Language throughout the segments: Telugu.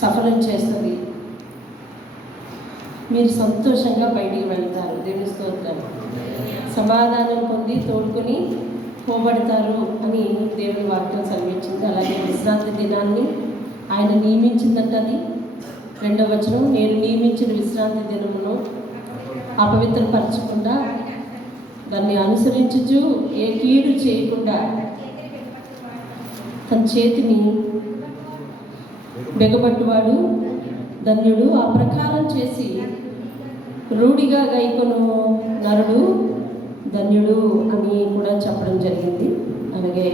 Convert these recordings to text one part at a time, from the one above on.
సఫలం చేస్తుంది. మీరు సంతోషంగా బయటికి వెళ్తారు. దేవుని స్తోత్రం. సమాధానం పొంది తోడుకొని పోబడతారు అని దేవుని వాక్యం సెలవించింది. అలాగే విశ్రాంతి దినాన్ని ఆయన నియమించిందంట. అది 2వ వచనం, నేను నియమించిన విశ్రాంతి దినమును అపవిత్రపరచకుండా దాన్ని అనుసరించుచు ఏ కీడు చేయకుండా తన చేతిని బెగబట్టువాడు ధన్యుడు. ఆ ప్రకారం చేసి రూఢిగా గైకొను నరుడు ధన్యుడు అని కూడా చెప్పడం జరిగింది. అలాగే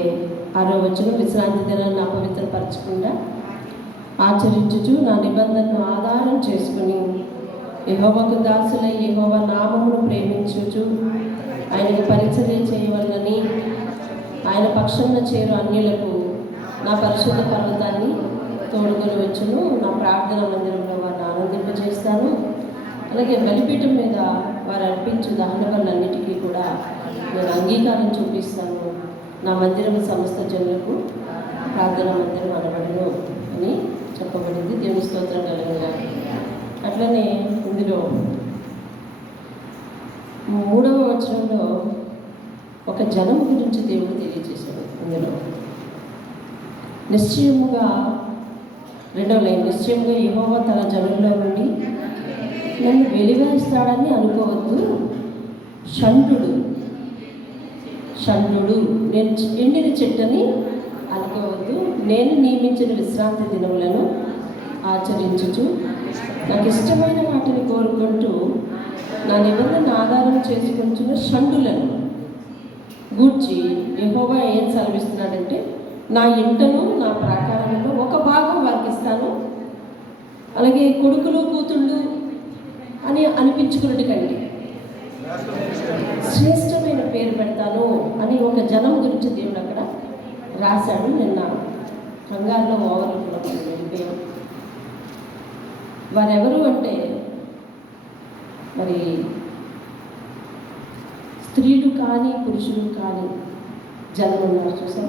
6వ వచనం, విశ్రాంతి దినాన్ని అపవిత్రపరచకుండా ఆచరించుచు నా నిబంధనను ఆధారం చేసుకుని యెహోవాకు దాసులై యెహోవా నామమును ప్రేమించుచు ఆయనకు పరిచర్య చేయవలనని ఆయన పక్షంలో చేరు అన్యులకు నా పరిశుద్ధ పర్వతాన్ని తోడుకొని వచ్చును. నా ప్రార్థన మందిరంలో వారిని ఆనందింపజేస్తాను. అలాగే బలిపీఠం మీద వారు అర్పించు దహన బలులన్నిటికీ కూడా నేను అంగీకారం చూపిస్తాను. నా మందిరం సమస్త జనులకు ప్రార్థన మందిరం అనబడును అని చెప్పబడింది. దేవుని స్తోత్రం కలుగుగా. అట్లనే ఇందులో 3వ వచనంలో ఒక జనం గురించి దేవుడు తెలియజేశాడు. ఇందులో నిశ్చయముగా 2వ లైన్, నిశ్చయముగా యెహోవా తన జనుల్లో నుండి నన్ను వెలివేస్తాడని అనుకోవద్దు. షండు నేను ఎండిన చెట్టని అనుకోవద్దు. నేను నియమించిన విశ్రాంతి దినములను ఆచరించుచు నాకు ఇష్టమైన వాటిని కోరుకుంటూ నా నిబంధన ఆధారం చేసుకుంటున్న షండులను గూర్చి యెహోవా ఏం సెలవిస్తున్నాడంటే, నా ఇంటను నా ప్రాకారంలో ఒక భాగం వారికి ఇస్తాను. అలాగే కొడుకులు కూతుళ్ళు అని అనిపించుకున్నట్టు కండి శ్రేష్టమైన పేరు పెడతాను అని ఒక జనం గురించి దేవుడు అక్కడ రాశాడు. నిన్న కంగారులో వెళ్ళిపోయాను. వారెవరు అంటే మరి స్త్రీలు కానీ పురుషులు కానీ జనం ఉన్నారు చూసాం.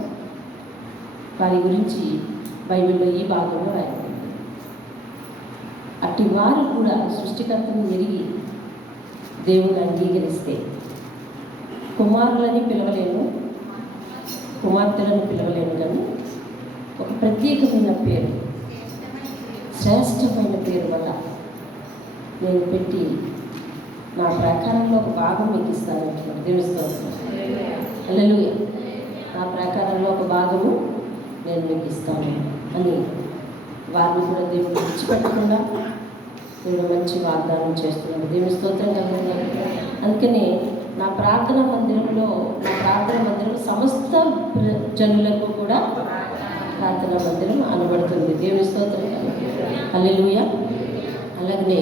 వారి గురించి బైబిల్లో ఈ భాగంలో రాయబడింది. అట్టి వారు కూడా సృష్టికర్తను ఎరిగి దేవుని అంగీకరిస్తే కుమారులని పిలవలేను, కుమార్తెలను పిలవలేను, కానీ ఒక ప్రత్యేకమైన పేరు, శ్రేష్టమైన పేరు వల్ల నేను పెట్టి నా ప్రాకారంలో ఒక భాగం మీకు ఇస్తానంటున్నాను. దేవుని స్తోత్రం. హల్లెలూయా. నా ప్రాకారంలో ఒక భాగము నేను మీకు ఇస్తాను అని వారిని కూడా దేవుడు విడిచిపెట్టకుండా దేవుడు మంచి వాగ్దానం చేస్తున్నాడు. దేవుని స్తోత్రం కలుగుతున్నాడు. అందుకని నా ప్రార్థన మందిరం సమస్త జనులకు కూడా ప్రార్థన మందిరం అనబడుతుంది. దేవుని స్తోత్రం హల్లెలూయా. అలాగనే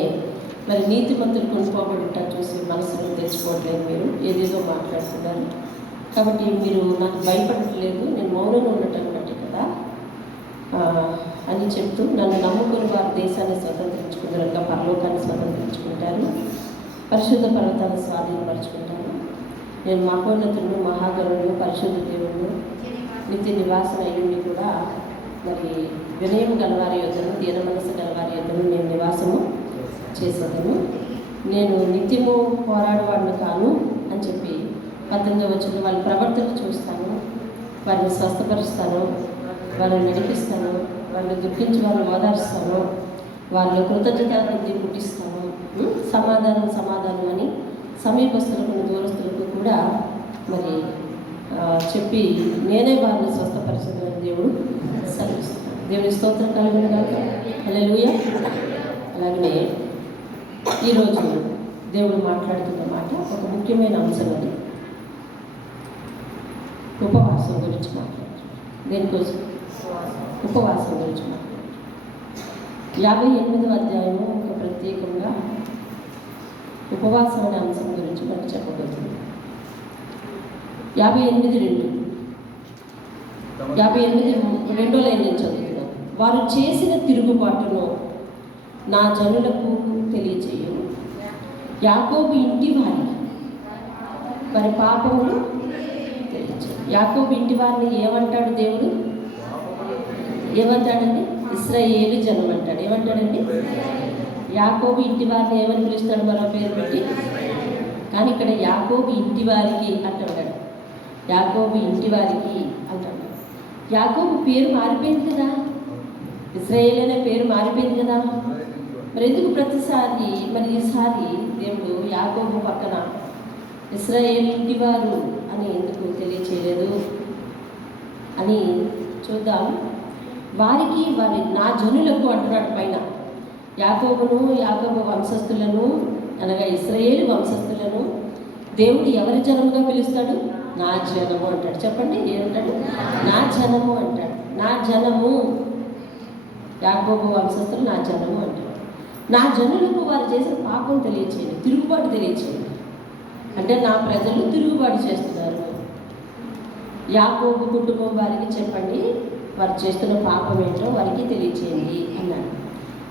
మరి నీతిమంతులు కొనుక్కోబడుట చూసి మనసులో తెచ్చుకోవట్లేదు. మీరు ఏదేదో మాట్లాడుతున్నారు కాబట్టి మీరు నాకు భయపడట్లేదు, నేను మౌనంగా ఉండటం బట్టి కదా అని చెప్తూ నన్ను నమ్ముకుని వారి దేశాన్ని స్వతంత్రించుకుంటారు, పరలోకాన్ని స్వతంత్రించుకుంటారు, పరిశుద్ధ పర్వతాన్ని స్వాధీనపరుచుకుంటారు. నేను మహోన్నతుడు, మహాగరుడు, పరిశుద్ధ దేవుడు, నిత్య నివాసన అయ్యుండి కూడా మరి వినయం గలవారి యొద్దను, దీన మనసు గలవారి యొద్దను నేను నివాసము చేసేదను. నేను నిత్యము పోరాడవాడిని కాను అని చెప్పి 18వ వచనం, వాళ్ళ ప్రవర్తన చూస్తాను, వారిని స్వస్థపరుస్తాను, వాళ్ళని నడిపిస్తాను, వాళ్ళని దుఃఖించి వాళ్ళని ఓదార్స్తాను, వాళ్ళు కృతజ్ఞతాన్ని పుట్టిస్తాను. సమాధానం అని సమీపస్తులకు దూరస్తులకు కూడా మరి చెప్పి నేనే వారిని స్వస్థపరచదని దేవుడు సెలవిస్తాడు. దేవుని స్తోత్రం కలుగును గాక. హల్లెలూయా. అలాగనే ఈరోజు దేవుడు మాట్లాడుతున్న మాట ఒక ముఖ్యమైన అంశం. అది ఉపవాసం గురించి మాట్లాడుతున్నాడు. దేనికోసం? ఉపవాసం గురించి మాట్లాడుతున్నాడు. 58వ అధ్యాయము ఒక ప్రత్యేకంగా ఉపవాసం అనే అంశం గురించి మనకు చెప్పబోతుంది. 58:2 లైన్ నుంచి చదువుతున్నాను. వారు చేసిన తిరుగుబాటును నా జనులకు తెలియచేయు, యాకోబు ఇంటి వారి పాపములు తెలియచేయు. యాకోబు ఇంటి వారిని ఏమంటాడు దేవుడు? ఏమంటాడండి? ఇశ్రాయేలు జనం అంటాడు. ఏమంటాడండి? యాకోబు ఇంటి వారిని ఏమని పిలుస్తాడు? మరో పేరు పెట్టి. కానీ ఇక్కడ యాకోబు ఇంటి వారికి అంటాడు. యాకోబు ఇంటి వారికి అంటాడు. యాకోబు పేరు మారిపోయింది కదా, ఇశ్రాయేలు అనే పేరు మారిపోయింది కదా. మరి ఎందుకు ప్రతిసారి మరి ఈసారి దేవుడు యాకోబు పక్కన ఇశ్రాయేలు ఇంటి వారు అని ఎందుకు తెలియచేయలేదు అని చూద్దాం. వారికి వారి నా జనులకు అంటున్నాడు పైన. యాకోబు వంశస్థులను అనగా ఇశ్రాయేలు వంశస్థులను దేవుడు ఎవరి జనముగా పిలుస్తాడు? నా జనము అంటాడు. చెప్పండి, ఏమంటాడు? నా జనము అంటాడు. నా జనము, యాకోబు వంశస్థులు నా జనము అంటాడు. నా జనులకు వారు చేసిన పాపం తెలియచేయండి, తిరుగుబాటు తెలియచేయండి. అంటే నా ప్రజలు తిరుగుబాటు చేస్తున్నారు. యాకోబు కుటుంబం వారికి చెప్పండి, వారు చేస్తున్న పాపం ఏంటో వారికి తెలియచేయండి అన్నాడు.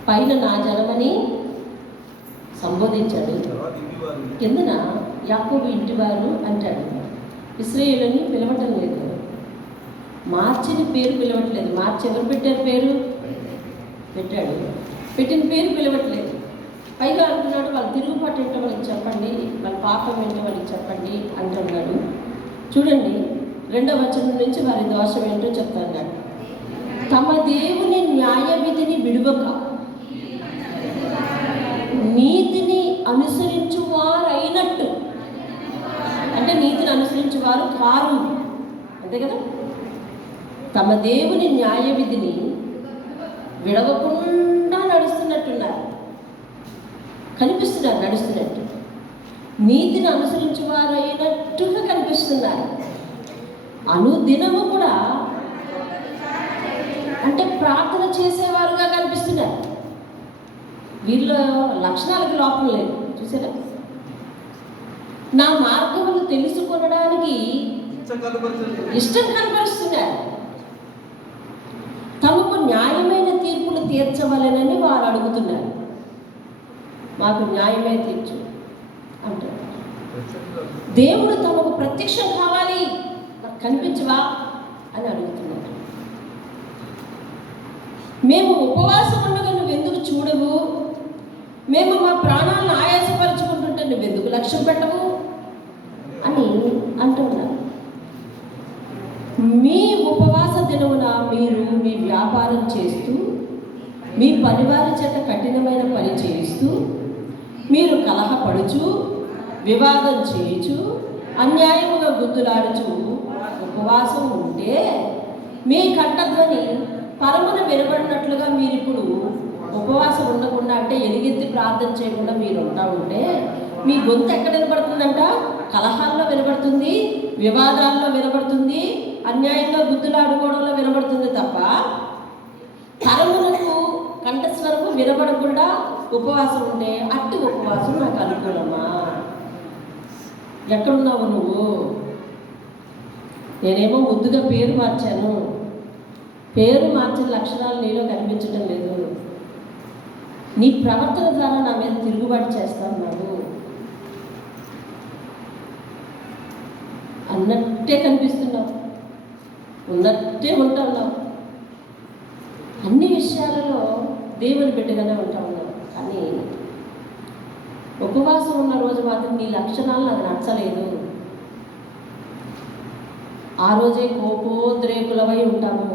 పైన నా జనమని సంబోధించాడు, కిందన యాకోబు ఇంటి వారు అంటాడు. ఇశ్రాయేలుని పిలవటం లేదు, మార్చిన పేరు పిలవట్లేదు. మార్చి ఎవరు పెట్టారు? పేరు పెట్టాడు, పెట్టిన పేరు పిలవట్లేదు. పైగా అంటున్నాడు వాళ్ళ తిరుగుబాటు ఏంటో వాళ్ళకి చెప్పండి, వాళ్ళ పాపం ఏంటో వాళ్ళకి చెప్పండి అంటున్నాడు. చూడండి, 2వ వచనం నుంచి వారి దోషం ఏంటో చెప్తాడు. తమ దేవుని న్యాయ విధిని విడువక నీతిని అనుసరించువారైనట్టు, అంటే నీతిని అనుసరించేవారు కారు, అంతే కదా. తమ దేవుని న్యాయ విధిని విడవకుండా నడుస్తున్నట్టున్నారు, కనిపిస్తున్నారు నడుస్తున్నట్టు, నీతిని అనుసరించేవారైనట్టుగా కనిపిస్తున్నారు. అనుదినము కూడా అంటే ప్రార్థన చేసేవారుగా కనిపిస్తున్నారు. వీళ్ళ లక్షణాలకు లోపం లేదు. చూసారా? నా మార్గములు తెలుసుకొనడానికి ఇష్టం కనపరుస్తున్నారు. తమకు న్యాయమైన తీర్పులు తీర్చవలెనని వారు అడుగుతున్నారు. మాకు న్యాయమైన తీర్చు అంటారు. దేవుడు తమకు ప్రత్యక్షం కావాలి, కనిపించవా అని అడుగుతున్నారు. మేము ఉపవాసం ఉండగా నువ్వు ఎందుకు చూడవు? మేము మా ప్రాణాలను ఆయాసపరుచుకుంటుంటే నువ్వు ఎందుకు లక్ష్యం పెట్టవు అని అంటున్నారు. మీ ఉపవాస దినమున మీరు మీ వ్యాపారం చేస్తూ, మీ పనివారి చేత కఠినమైన పని చేయిస్తూ, మీరు కలహపడుచు, వివాదం చేయుచు, అన్యాయముగా గుద్దులాడుచు ఉపవాసం ఉంటే మీ కంఠధ్వని పరమున వినబడినట్లుగా మీరు ఇప్పుడు ఉపవాసం ఉండకుండా, అంటే ఎలుగెత్తి ప్రార్థన చేయకుండా మీరు ఉంటా ఉంటే మీ గొంతు ఎక్కడ వినబడుతుందంట? కలహాల్లో వినబడుతుంది, వివాదాల్లో వినబడుతుంది, అన్యాయంగా గుద్దులాడుకోవడంలో వినబడుతుంది తప్ప పరమునకు కంఠస్వరము వినబడకుండా ఉపవాసం ఉంటే అట్టి ఉపవాసం నాకు అనుకూలమా? ఎక్కడున్నావు నువ్వు? నేనేమో ముద్దుగా పేరు మార్చాను, పేరు మార్చిన లక్షణాలు నీలో కనిపించడం లేదు. నీ ప్రవర్తన ద్వారా నా మీద తిరుగుబాటు చేస్తున్నావు అన్నట్టే కనిపిస్తున్నావు, ఉన్నట్టే ఉంటున్నావు. అన్ని విషయాలలో దేవుని బిడ్డగానే ఉంటా ఉన్నావు. కానీ ఉపవాసం ఉన్న రోజు మాత్రం నీ లక్షణాలు నాకు నచ్చలేదు. ఆ రోజే కోపోద్రేకులమై ఉంటాము.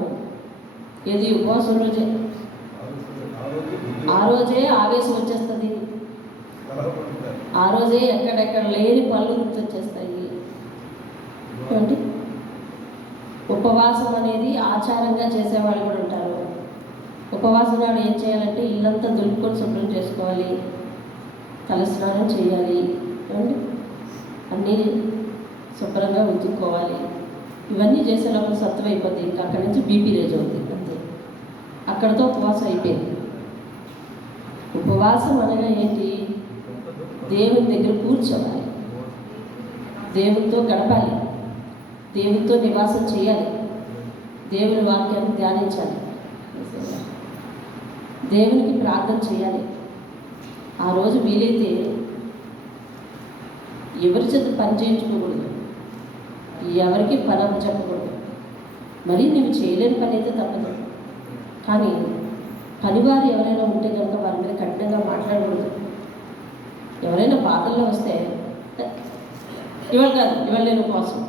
ఏది ఉపవాసం రోజే, ఆ రోజే ఆవేశం వచ్చేస్తుంది, ఆ రోజే ఎక్కడెక్కడ లేని పనులు గుర్తొచ్చేస్తాయి. ఏమండి? ఉపవాసం అనేది ఆచారంగా చేసేవాళ్ళు కూడా ఉంటారు. ఉపవాసం నాడు ఏం చేయాలంటే ఇల్లంతా దులుపుకొని శుభ్రం చేసుకోవాలి, తలస్నానం చేయాలి, ఏమండి అన్నీ శుభ్రంగా ఉంచుకోవాలి. ఇవన్నీ చేసేటప్పుడు సత్వం అయిపోద్ది. ఇంకా అక్కడి నుంచి బీపీ రేజ్ అవుతుంది, అంతే. అక్కడితో ఉపవాసం అయిపోయింది. ఉపవాసం అనగా ఏంటి? దేవుని దగ్గర కూర్చోవాలి, దేవునితో గడపాలి, దేవునితో నివాసం చేయాలి, దేవుని వాక్యాన్ని ధ్యానించాలి, దేవునికి ప్రార్థన చేయాలి. ఆ రోజు వీలైతే ఎవరి చేత పని చేయించుకోకూడదు, ఎవరికి పని చెప్పకూడదు. మరి నువ్వు చేయలేని పని అయితే తప్పదు, కానీ పనివారు ఎవరైనా ఉంటే కనుక వారి మీద కఠినంగా మాట్లాడకూడదు. ఎవరైనా బాధల్లో వస్తే ఇవాళ కాదు, ఇవాళ నేను ఉపవాసం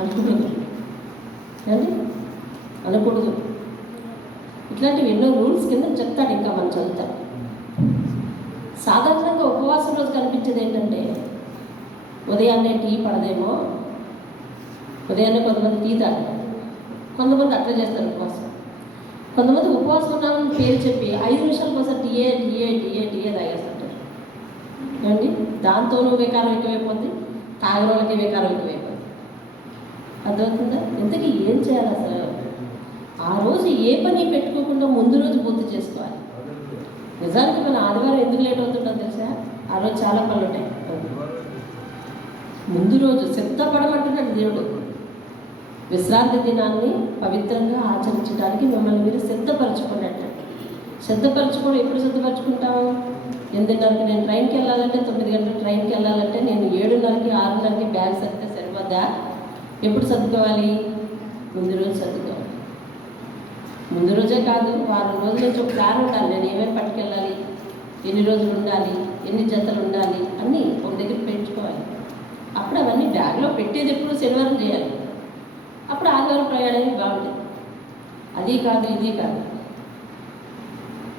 అనకూడదు అండి, అనకూడదు. ఇట్లాంటివి ఎన్నో రూల్స్ కింద చెప్తాడు. ఇంకా మనం చదువుతాం. సాధారణంగా ఉపవాసం రోజు కనిపించేది ఏంటంటే ఉదయాన్నే టీ పడదేమో, ఉదయాన్నే కొంతమంది టీ తాగుతారు, కొంతమంది అట్లా చేస్తారు ఉపవాసం. కొంతమంది ఉపవాసం ఉన్నామని పేరు చెప్పి 5 నిమిషాల కోసం టీఏ తాగేస్తుంటారు ఏమండి. దాంతోనూ వికారం ఎక్కువైపోతుంది, తాగిన వాళ్ళకి వికారం ఎక్కువైపోతుంది. అర్థమవుతుందా? ఇంతకీ ఏం చేయాలి అసలు? ఆ రోజు ఏ పని పెట్టుకోకుండా ముందు రోజు పూర్తి చేసుకోవాలి. నిజానికి మన ఆదివారం ఎందుకు లేట్ అవుతుందో తెలుసా? ఆ రోజు చాలా పనులు ఉంటాయి. ముందు రోజు సిద్ధపడమంటున్నాడు దేవుడు. విశ్రాంతి దినాన్ని పవిత్రంగా ఆచరించడానికి మిమ్మల్ని మీరు సిద్ధపరచుకున్నట్టు. సిద్ధపరచుకోవడం ఎప్పుడు సిద్ధపరచుకుంటాము? 8:30కి నేను ట్రైన్కి వెళ్ళాలంటే, 9 గంటలకు ట్రైన్కి వెళ్ళాలంటే నేను 7:30కి 6:30కి బ్యాగ్ సర్దితే సరిపోద్దా? ఎప్పుడు సర్దుకోవాలి? ముందు రోజు సర్దుకోవాలి. ముందు రోజే కాదు, వారం రోజుల నుంచి ఒక ప్లాన్ ఉండాలి. నేను ఏమేమి పట్టుకెళ్ళాలి, ఎన్ని రోజులు ఉండాలి, ఎన్ని జతలు ఉండాలి అన్నీ ఒక దగ్గర పెంచుకోవాలి. అప్పుడు అవన్నీ బ్యాగ్లో పెట్టేది ఎప్పుడు శనివారం చేయాలి. అప్పుడు ఆదివారం ప్రయాణానికి బాగుంటుంది. అది కాదు, ఇది కాదు.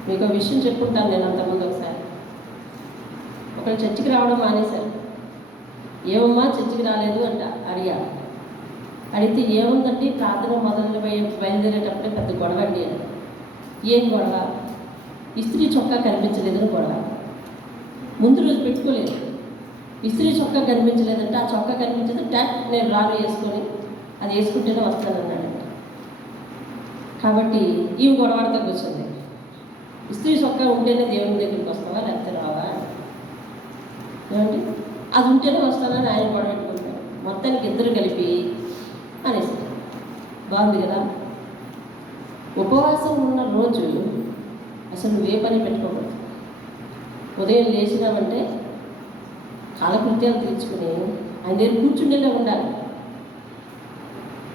మీకు ఒక విషయం చెప్పుకుంటాను. నేను అంతకుముందు ఒకసారి ఒకళ్ళు చర్చికి రావడం మానేశారు. ఏమమ్మా చర్చికి రాలేదు అంట అడిగారు. అడిగితే ఏముందంటే ప్రార్థన మొదలు బయలుదేరేటప్పుడే పెద్ద గొడవ అండి అని. ఏం గొడవ? ఇస్త్రీ చొక్కా కనిపించలేదని గొడవ. ముందు రోజు పెట్టుకోలేదు, ఇస్త్రీ చొక్కా కనిపించలేదంటే ఆ చొక్కా కనిపించదు, ట్యాక్ నేను రాను వేసుకొని అది వేసుకుంటేనే వస్తానన్నాడంట. కాబట్టి ఈ గొడవడతా కూర్చుంది. ఇస్త్రీ చొక్కా ఉంటేనే దేవుని దగ్గరికి వస్తావా లేకపోతే రావా ఏమండి? అది ఉంటేనే వస్తానని ఆయన గొడవ పెట్టుకుంటాడు. మొత్తానికి ఇద్దరు కలిపి అనేసి బాగుంది కదా. ఉపవాసం ఉన్న రోజు అసలు నువ్వే పని పెట్టుకోకూడదు. ఉదయం లేచినామంటే కాలకృత్యాలు తీర్చుకుని ఆయన దగ్గర కూర్చుండేలా ఉండాలి.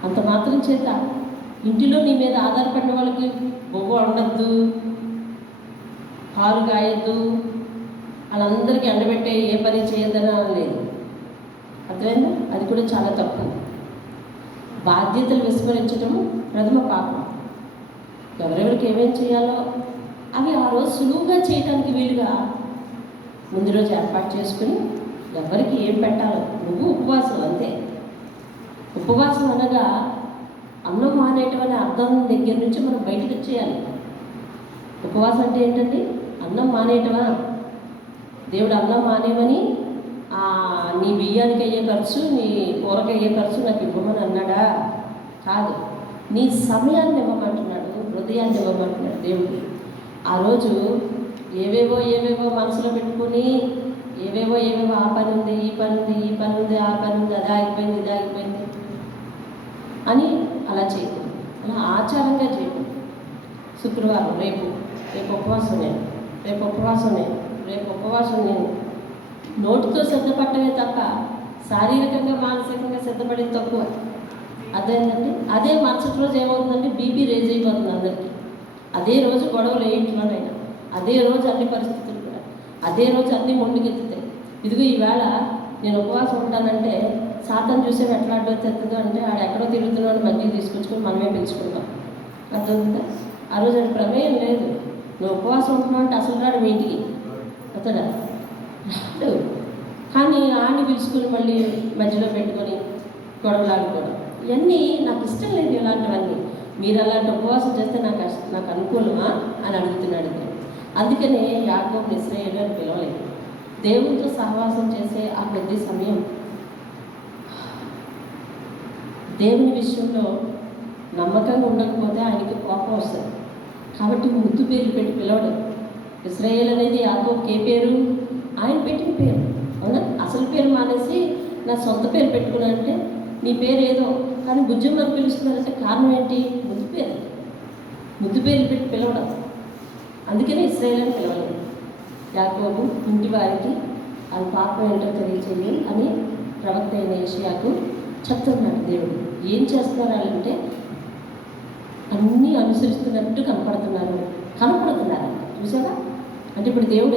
అంత మాత్రం చేత ఇంటిలో నీ మీద ఆధారపడిన వాళ్ళకి బొవ్వ ఉండద్దు, పాలు కాయద్దు, వాళ్ళందరికీ ఎండబెట్టే ఏ పని చేయొద్దన లేదు. అర్థమైందా? అది కూడా చాలా తప్పు. బాధ్యతలు విస్మరించడం ప్రథమ పాపం. ఎవరెవరికి ఏమేం చేయాలో అవి ఆ రోజు సులువుగా చేయడానికి వీలుగా ముందు రోజు ఏర్పాటు చేసుకుని ఎవరికి ఏం పెట్టాలో నువ్వు ఉపవాసం అంతే. ఉపవాసం అనగా అన్నం మానేయటం అనే అర్థం దగ్గర నుంచి మనం బయటకు వచ్చేయాలి. ఉపవాసం అంటే ఏంటండి? అన్నం మానేయటమా? దేవుడు అన్నం మానేమని నీ బియ్యానికి అయ్యే ఖర్చు, నీ కూరకి అయ్యే ఖర్చు నాకు ఇవ్వమని అన్నాడా? కాదు, నీ సమయాన్ని ఇవ్వమంటున్నాడు, హృదయాన్ని ఇవ్వమంటున్నాడు దేవుడు. ఆ రోజు ఏవేవో మనసులో పెట్టుకుని ఏవేవో ఆ పని ఉంది, ఈ పని ఉంది, ఈ పని ఉంది, ఆ పని ఉంది, అది ఆగిపోయింది, ఇది ఆగిపోయింది అని అలా చేయకూడదు. అలా ఆచారంగా చేయకూడదు. శుక్రవారం రేపు ఉపవాసం నేను నోటితో సిద్ధపడమే తప్ప శారీరకంగా మానసికంగా సిద్ధపడేది తక్కువ. అదేంటంటే అదే మరుసటి రోజు ఏమవుతుందంటే బీపీ రేజ్ అయిపోతుంది అందరికీ. అదే రోజు గొడవలు ఇంట్లోనైనా, అదే రోజు అన్ని పరిస్థితులు కూడా, అదే రోజు అన్నీ మొండికెత్తుతాయి. ఇదిగో ఈవేళ నేను ఉపవాసం ఉంటానంటే సాతాను చూసే ఎట్లా అడ్డొచ్చేస్తుందో అంటే ఆడు ఎక్కడో తిరుగుతున్నాడు మధ్య తీసుకొచ్చుకొని మనమే పెంచుకుంటాం. అర్థమవుతుందా? ఆ రోజు అది ప్రమేయం లేదు. నువ్వు ఉపవాసం ఉంటున్నావు అంటే అసలు రాడు మీ ఇంటికి, అతడా రాడు. కానీ ఆడిని పిలుచుకుని మళ్ళీ మధ్యలో పెట్టుకొని గొడవలాడుకోవడం ఇవన్నీ నాకు ఇష్టం లేదు. ఇలాంటివన్నీ మీరు అలాంటి ఉపవాసం చేస్తే నాకు అనుకూలమా అని అడుగుతున్నాడు. అందుకనే యాకోబుని ఇశ్రాయేలు అని పిలవలేదు. దేవునితో సహవాసం చేసే ఆ కొద్ది సమయం దేవుని విషయంలో నమ్మకంగా ఉండకపోతే ఆయనకి కోపం వస్తుంది. కాబట్టి ముద్దు పేర్లు పెట్టి పిలవడం. ఇశ్రాయేలు అనేది యాకోబుకి ఏ పేరు? ఆయన పెట్టిన పేరు. అవునా? అసలు పేరు మానేసి నా సొంత పేరు పెట్టుకున్నానంటే నీ పేరు ఏదో కానీ బుజ్జమ్మని పిలుస్తున్నారంటే కారణం ఏంటి? ముద్దు పేర్లు పెట్టి పిలవడం. అందుకనే ఇశ్రాయేలు అని పిలవలేదు. యాకోబు ఇంటి వారికి అది పాపం ఏంటో తెలియచేయి అని ప్రవక్త అయిన యెషయాకు చెప్తున్నాడు దేవుడు. ఏం చేస్తున్నారు అంటే అన్నీ అనుసరిస్తున్నట్టు కనపడుతున్నారు, కనపడుతున్నారంట. చూసారా? అంటే ఇప్పుడు దేవుడు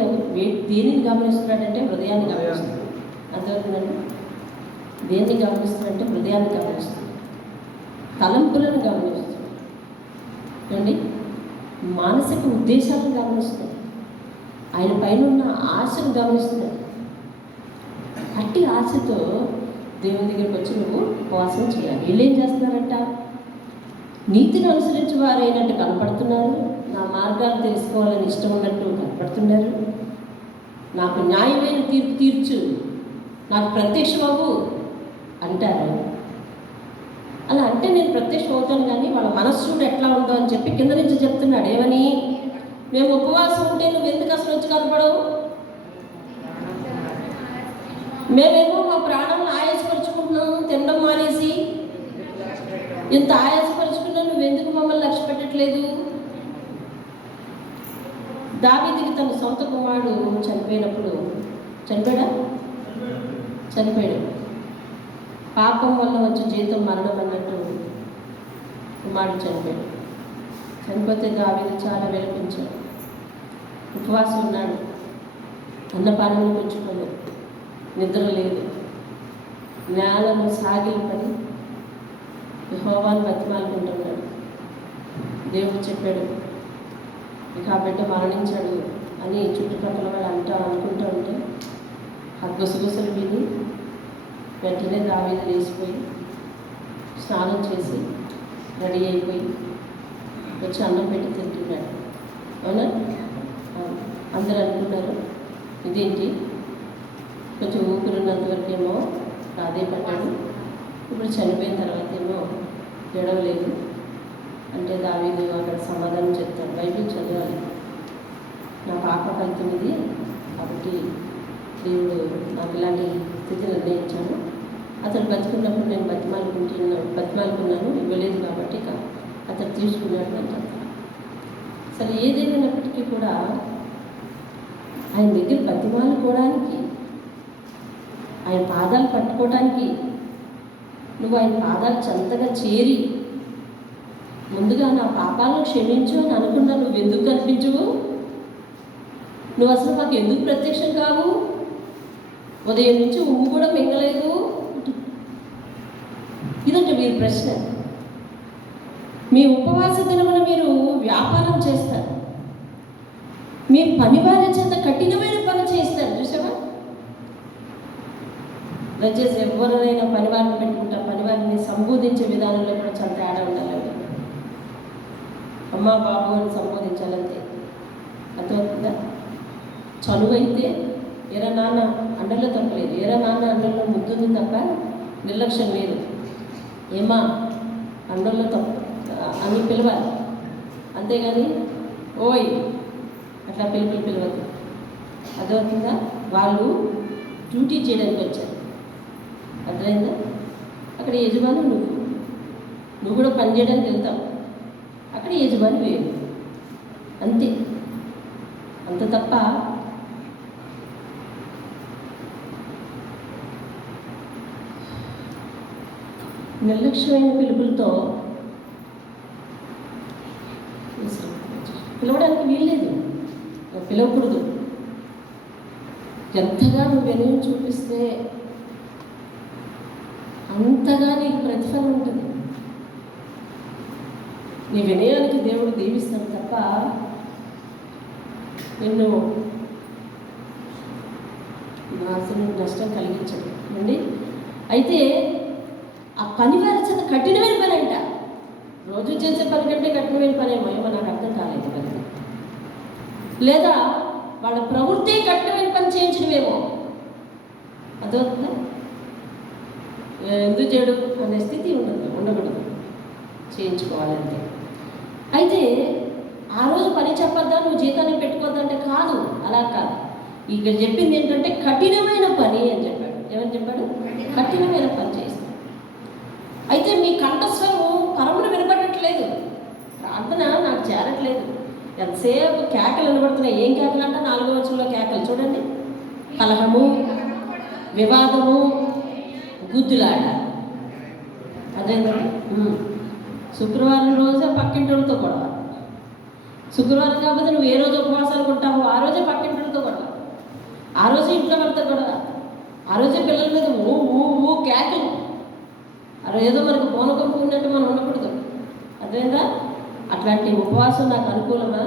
దేనిని గమనిస్తున్నాడంటే హృదయాన్ని గమనిస్తున్నాడు. అర్థమవుతుందండి? దేన్ని గమనిస్తున్నాడంటే హృదయాన్ని గమనిస్తున్నాడు, తలంపులను గమనిస్తున్నాడు, ఏమండి, మానసిక ఉద్దేశాలను గమనిస్తున్నాడు, ఆయన పైన ఉన్న ఆశను గమనిస్తున్నాడు. అట్టి ఆశతో దేవుని దగ్గరికి వచ్చి నువ్వు ఉపవాసం చేయాలి. వీళ్ళు ఏం చేస్తున్నారంట? నీతిని అనుసరించి వారైనట్టు కనపడుతున్నారు, నా మార్గాలు తెలుసుకోవాలని ఇష్టం ఉన్నట్టు కనపడుతున్నారు, నాకు న్యాయమైన తీర్పు తీర్చు, నాకు ప్రత్యక్షమవు అంటారు. అలా అంటే నేను ప్రత్యక్షం అవుతాను, కానీ వాళ్ళ మనస్సు ఎట్లా ఉందో అని చెప్పి కింద నుంచి చెప్తున్నాడు. ఏమని? మేము ఉపవాసం ఉంటే నువ్వు ఎందుకు అసలు వచ్చి కనపడవు? మేమేమో మా ప్రాణాలను ఆయాసపరుచుకుంటున్నాం, తినడం మానేసి. ఇంత ఆయాసపరుచుకున్నా నువ్వెందుకు మమ్మల్ని లక్ష్య పెట్టట్లేదు? దావీదుకి తన సొంత కుమారుడు చనిపోయినప్పుడు, చనిపోయాడు. పాపం వల్ల వచ్చి జీతం మరణం అన్నట్టు కుమారుడు చనిపోయాడు. చనిపోతే దావీదు చాలా విలపించాడు. ఉపవాసం ఉన్నాడు, అన్నపానం పుచ్చుకోలేదు, నిద్ర లేదు, నేలను సాగిలి పడి యెహోవాను బతిమాలుకుంటున్నాడు. దేవుడు చెప్పాడు, ఇక ఆ బిడ్డ మరణించాడు అని చుట్టుపక్కల వాళ్ళు అనుకుంటూ ఉంటే ఆ గుసగుసలు విని వెంటనే దావీదు లేచిపోయి స్నానం చేసి రెడీ అయిపోయి వచ్చి అన్నం పెట్టి తింటున్నాడు. అవునా? అందరూ అనుకున్నారు, ఇదేంటి కొంచెం ఊపిరినంతవరకు ఏమో ప్రాధేయపడ్డాడు, ఇప్పుడు చనిపోయిన తర్వాత ఏమో ఏడవలేదు అంటే దావీదు అక్కడ సమాధానం చెప్తాడు. బైబిల్ చదవాలి, నా పాప కలుతున్నది కాబట్టి దేవుడు నాకు ఇలాంటి స్థితి నిర్ణయించాను. అతను బతుకున్నప్పుడు నేను బతిమాలుకున్నాను, ఇవ్వలేదు కాబట్టి అతను తీసుకున్నాడు అని చెప్తాను. సరే, ఏదేమైనప్పటికీ కూడా ఆయన దగ్గర బతిమాలుకోవడానికి, ఆయన పాదాలు పట్టుకోవడానికి, నువ్వు ఆయన పాదాలు చెంతగా చేరి ముందుగా నా పాపాలను క్షమించు అని అనుకున్నా నువ్వు ఎందుకు కనిపించవు? నువ్వు అసలు మాకు ఎందుకు ప్రత్యక్షం కావు? ఉదయం నుంచి ఉమ్ము కూడా మింగలేదు. ఇదంటే మీరు ప్రశ్న. మీ ఉపవాస దినమున మీరు వ్యాపారం చేస్తారు, మీ పనివారి చేత కఠినమైన పని చేస్తారు. చూసావా? దయచేసి ఎవరైనా పనివారిని పెట్టుకుంటారు, పనివారిని సంబోధించే విధానంలో కూడా చాలా తేడా ఉండాలి. అమ్మ బాబు అని సంబోధించాలంతే. అర్థమవుతుందా? చనువైతే ఎరా నాన్న అండల్లో తప్పలేదు, ఎరా నాన్న అండల్లో ముద్దుంది తప్ప నిర్లక్ష్యం లేదు. ఏమా అండల్లో తప్పు అని పిలవాలి, అంతేగాని ఓయ్ అట్లా పిలవద్దు. అర్థమవుతుందా? వాళ్ళు డ్యూటీ చేయడానికి వచ్చారు, అర్థమైందా? అక్కడ యజమాని నువ్వు కూడా పని చేయడానికి వెళ్తావు, అక్కడ యజమాని వేరు, అంతే. అంత తప్ప నిర్లక్ష్యమైన పిలుపులతో పిలవడానికి వీల్లేదు, పిలవకూడదు. ఎంతగా నువ్వు వినయం చూపిస్తే అంతగా నీకు ప్రతిఫలం ఉంటుంది. నీ వినయానికి దేవుడు దీవిస్తాడు తప్ప నిన్ను నష్టం కలిగించడు అండి. అయితే ఆ పని వారి చేత కఠినమైన పని అంట. రోజు చేసే పని కంటే కఠినమైన పని ఏమో నాకు అర్థం కాలేదు. పని లేదా వాళ్ళ ప్రవృత్తి కఠినమైన పని చేయించడమేమో. అర్థమవుతుందా? ఎందుకు చేయడు అనే స్థితి ఉండకూడదు, చేయించుకోవాలంటే. అయితే ఆ రోజు పని చెప్పొద్దా, నువ్వు జీతాన్ని పెట్టుకోవద్దంటే కాదు, అలా కాదు. ఇక్కడ చెప్పింది ఏంటంటే కఠినమైన పని అని చెప్పాడు. ఏమని చెప్పాడు? కఠినమైన పని చేస్తాడు. అయితే మీ కంఠస్వరం పరమును వినపడట్లేదు, ప్రార్థన నాకు చేరట్లేదు, ఎంతసేపు కేకలు వినబడుతున్నాయి. ఏం కేకలు అంటే 4వ వచనంలో కేకలు చూడండి. కలహము, వివాదము, గుద్దులాట. అదేంటండి? శుక్రవారం రోజే పక్కింటి వాళ్ళతో గొడవ, శుక్రవారం కాకపోతే నువ్వు ఏ రోజు ఉపవాసాలు ఉంటావు ఆ రోజే పక్కింటితో గొడవ, ఆ రోజే ఇంట్లో పడితే గొడవ, ఆ రోజే పిల్లల మీద ఊ కేకలు. అలా ఏదో మనకు పూనకంపు ఉన్నట్టు మనం ఉండకూడదు. అదేందా అట్లాంటి ఉపవాసం నాకు అనుకూలమా?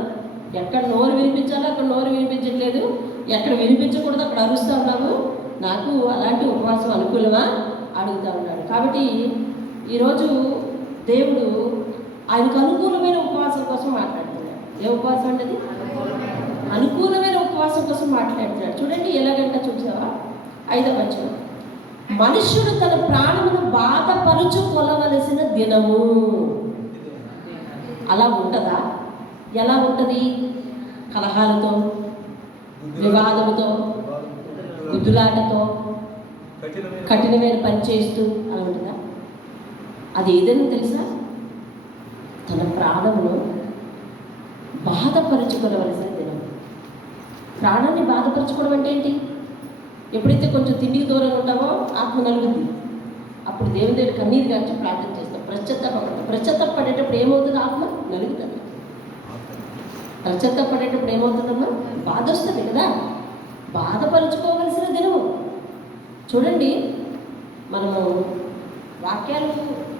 ఎక్కడ నోరు వినిపించాలో అక్కడ నోరు వినిపించట్లేదు, ఎక్కడ వినిపించకూడదు అక్కడ అరుస్తూ ఉన్నాము. నాకు అలాంటి ఉపవాసం అనుకూలమా అడుగుతూ ఉన్నాడు. కాబట్టి ఈరోజు దేవుడు ఆయనకు అనుకూలమైన ఉపవాసం కోసం మాట్లాడుతున్నాడు. ఏ ఉపవాసం అంటే అనుకూలమైన ఉపవాసం కోసం మాట్లాడుతున్నాడు. చూడండి ఎలాగంట చూసావా? 5వ వచనం, మనుష్యుడు తన ప్రాణమును బాధపరుచుకొనవలసిన దినము. అలా ఉంటుందా? ఎలా ఉంటుంది? కలహాలతో, వివాదముతో, గుద్దులాటతో, కఠినమైన పని చేస్తూ అలా ఉంటుందా? అది ఏదైనా తెలుసా? తన ప్రాణమును బాధపరుచుకోవలసిన దినం. ప్రాణాన్ని బాధపరచుకోవడం అంటే ఏంటి? ఎప్పుడైతే కొంచెం తిండికి దూరంగా ఉంటామో ఆత్మ నలుగుద్ది. అప్పుడు దేవుని దగ్గర కన్నీరు గార్చి ప్రార్థన చేస్తాం. పశ్చాత్తాపడేటప్పుడు ఏమవుతుంది? ఆత్మ నలుగుతుంది. పశ్చాత్తాపడేటప్పుడు ఏమవుతుందమ్మా? బాధ వస్తుంది కదా. బాధపరుచుకోవలసిన దినము. చూడండి, మనము వాక్యాలు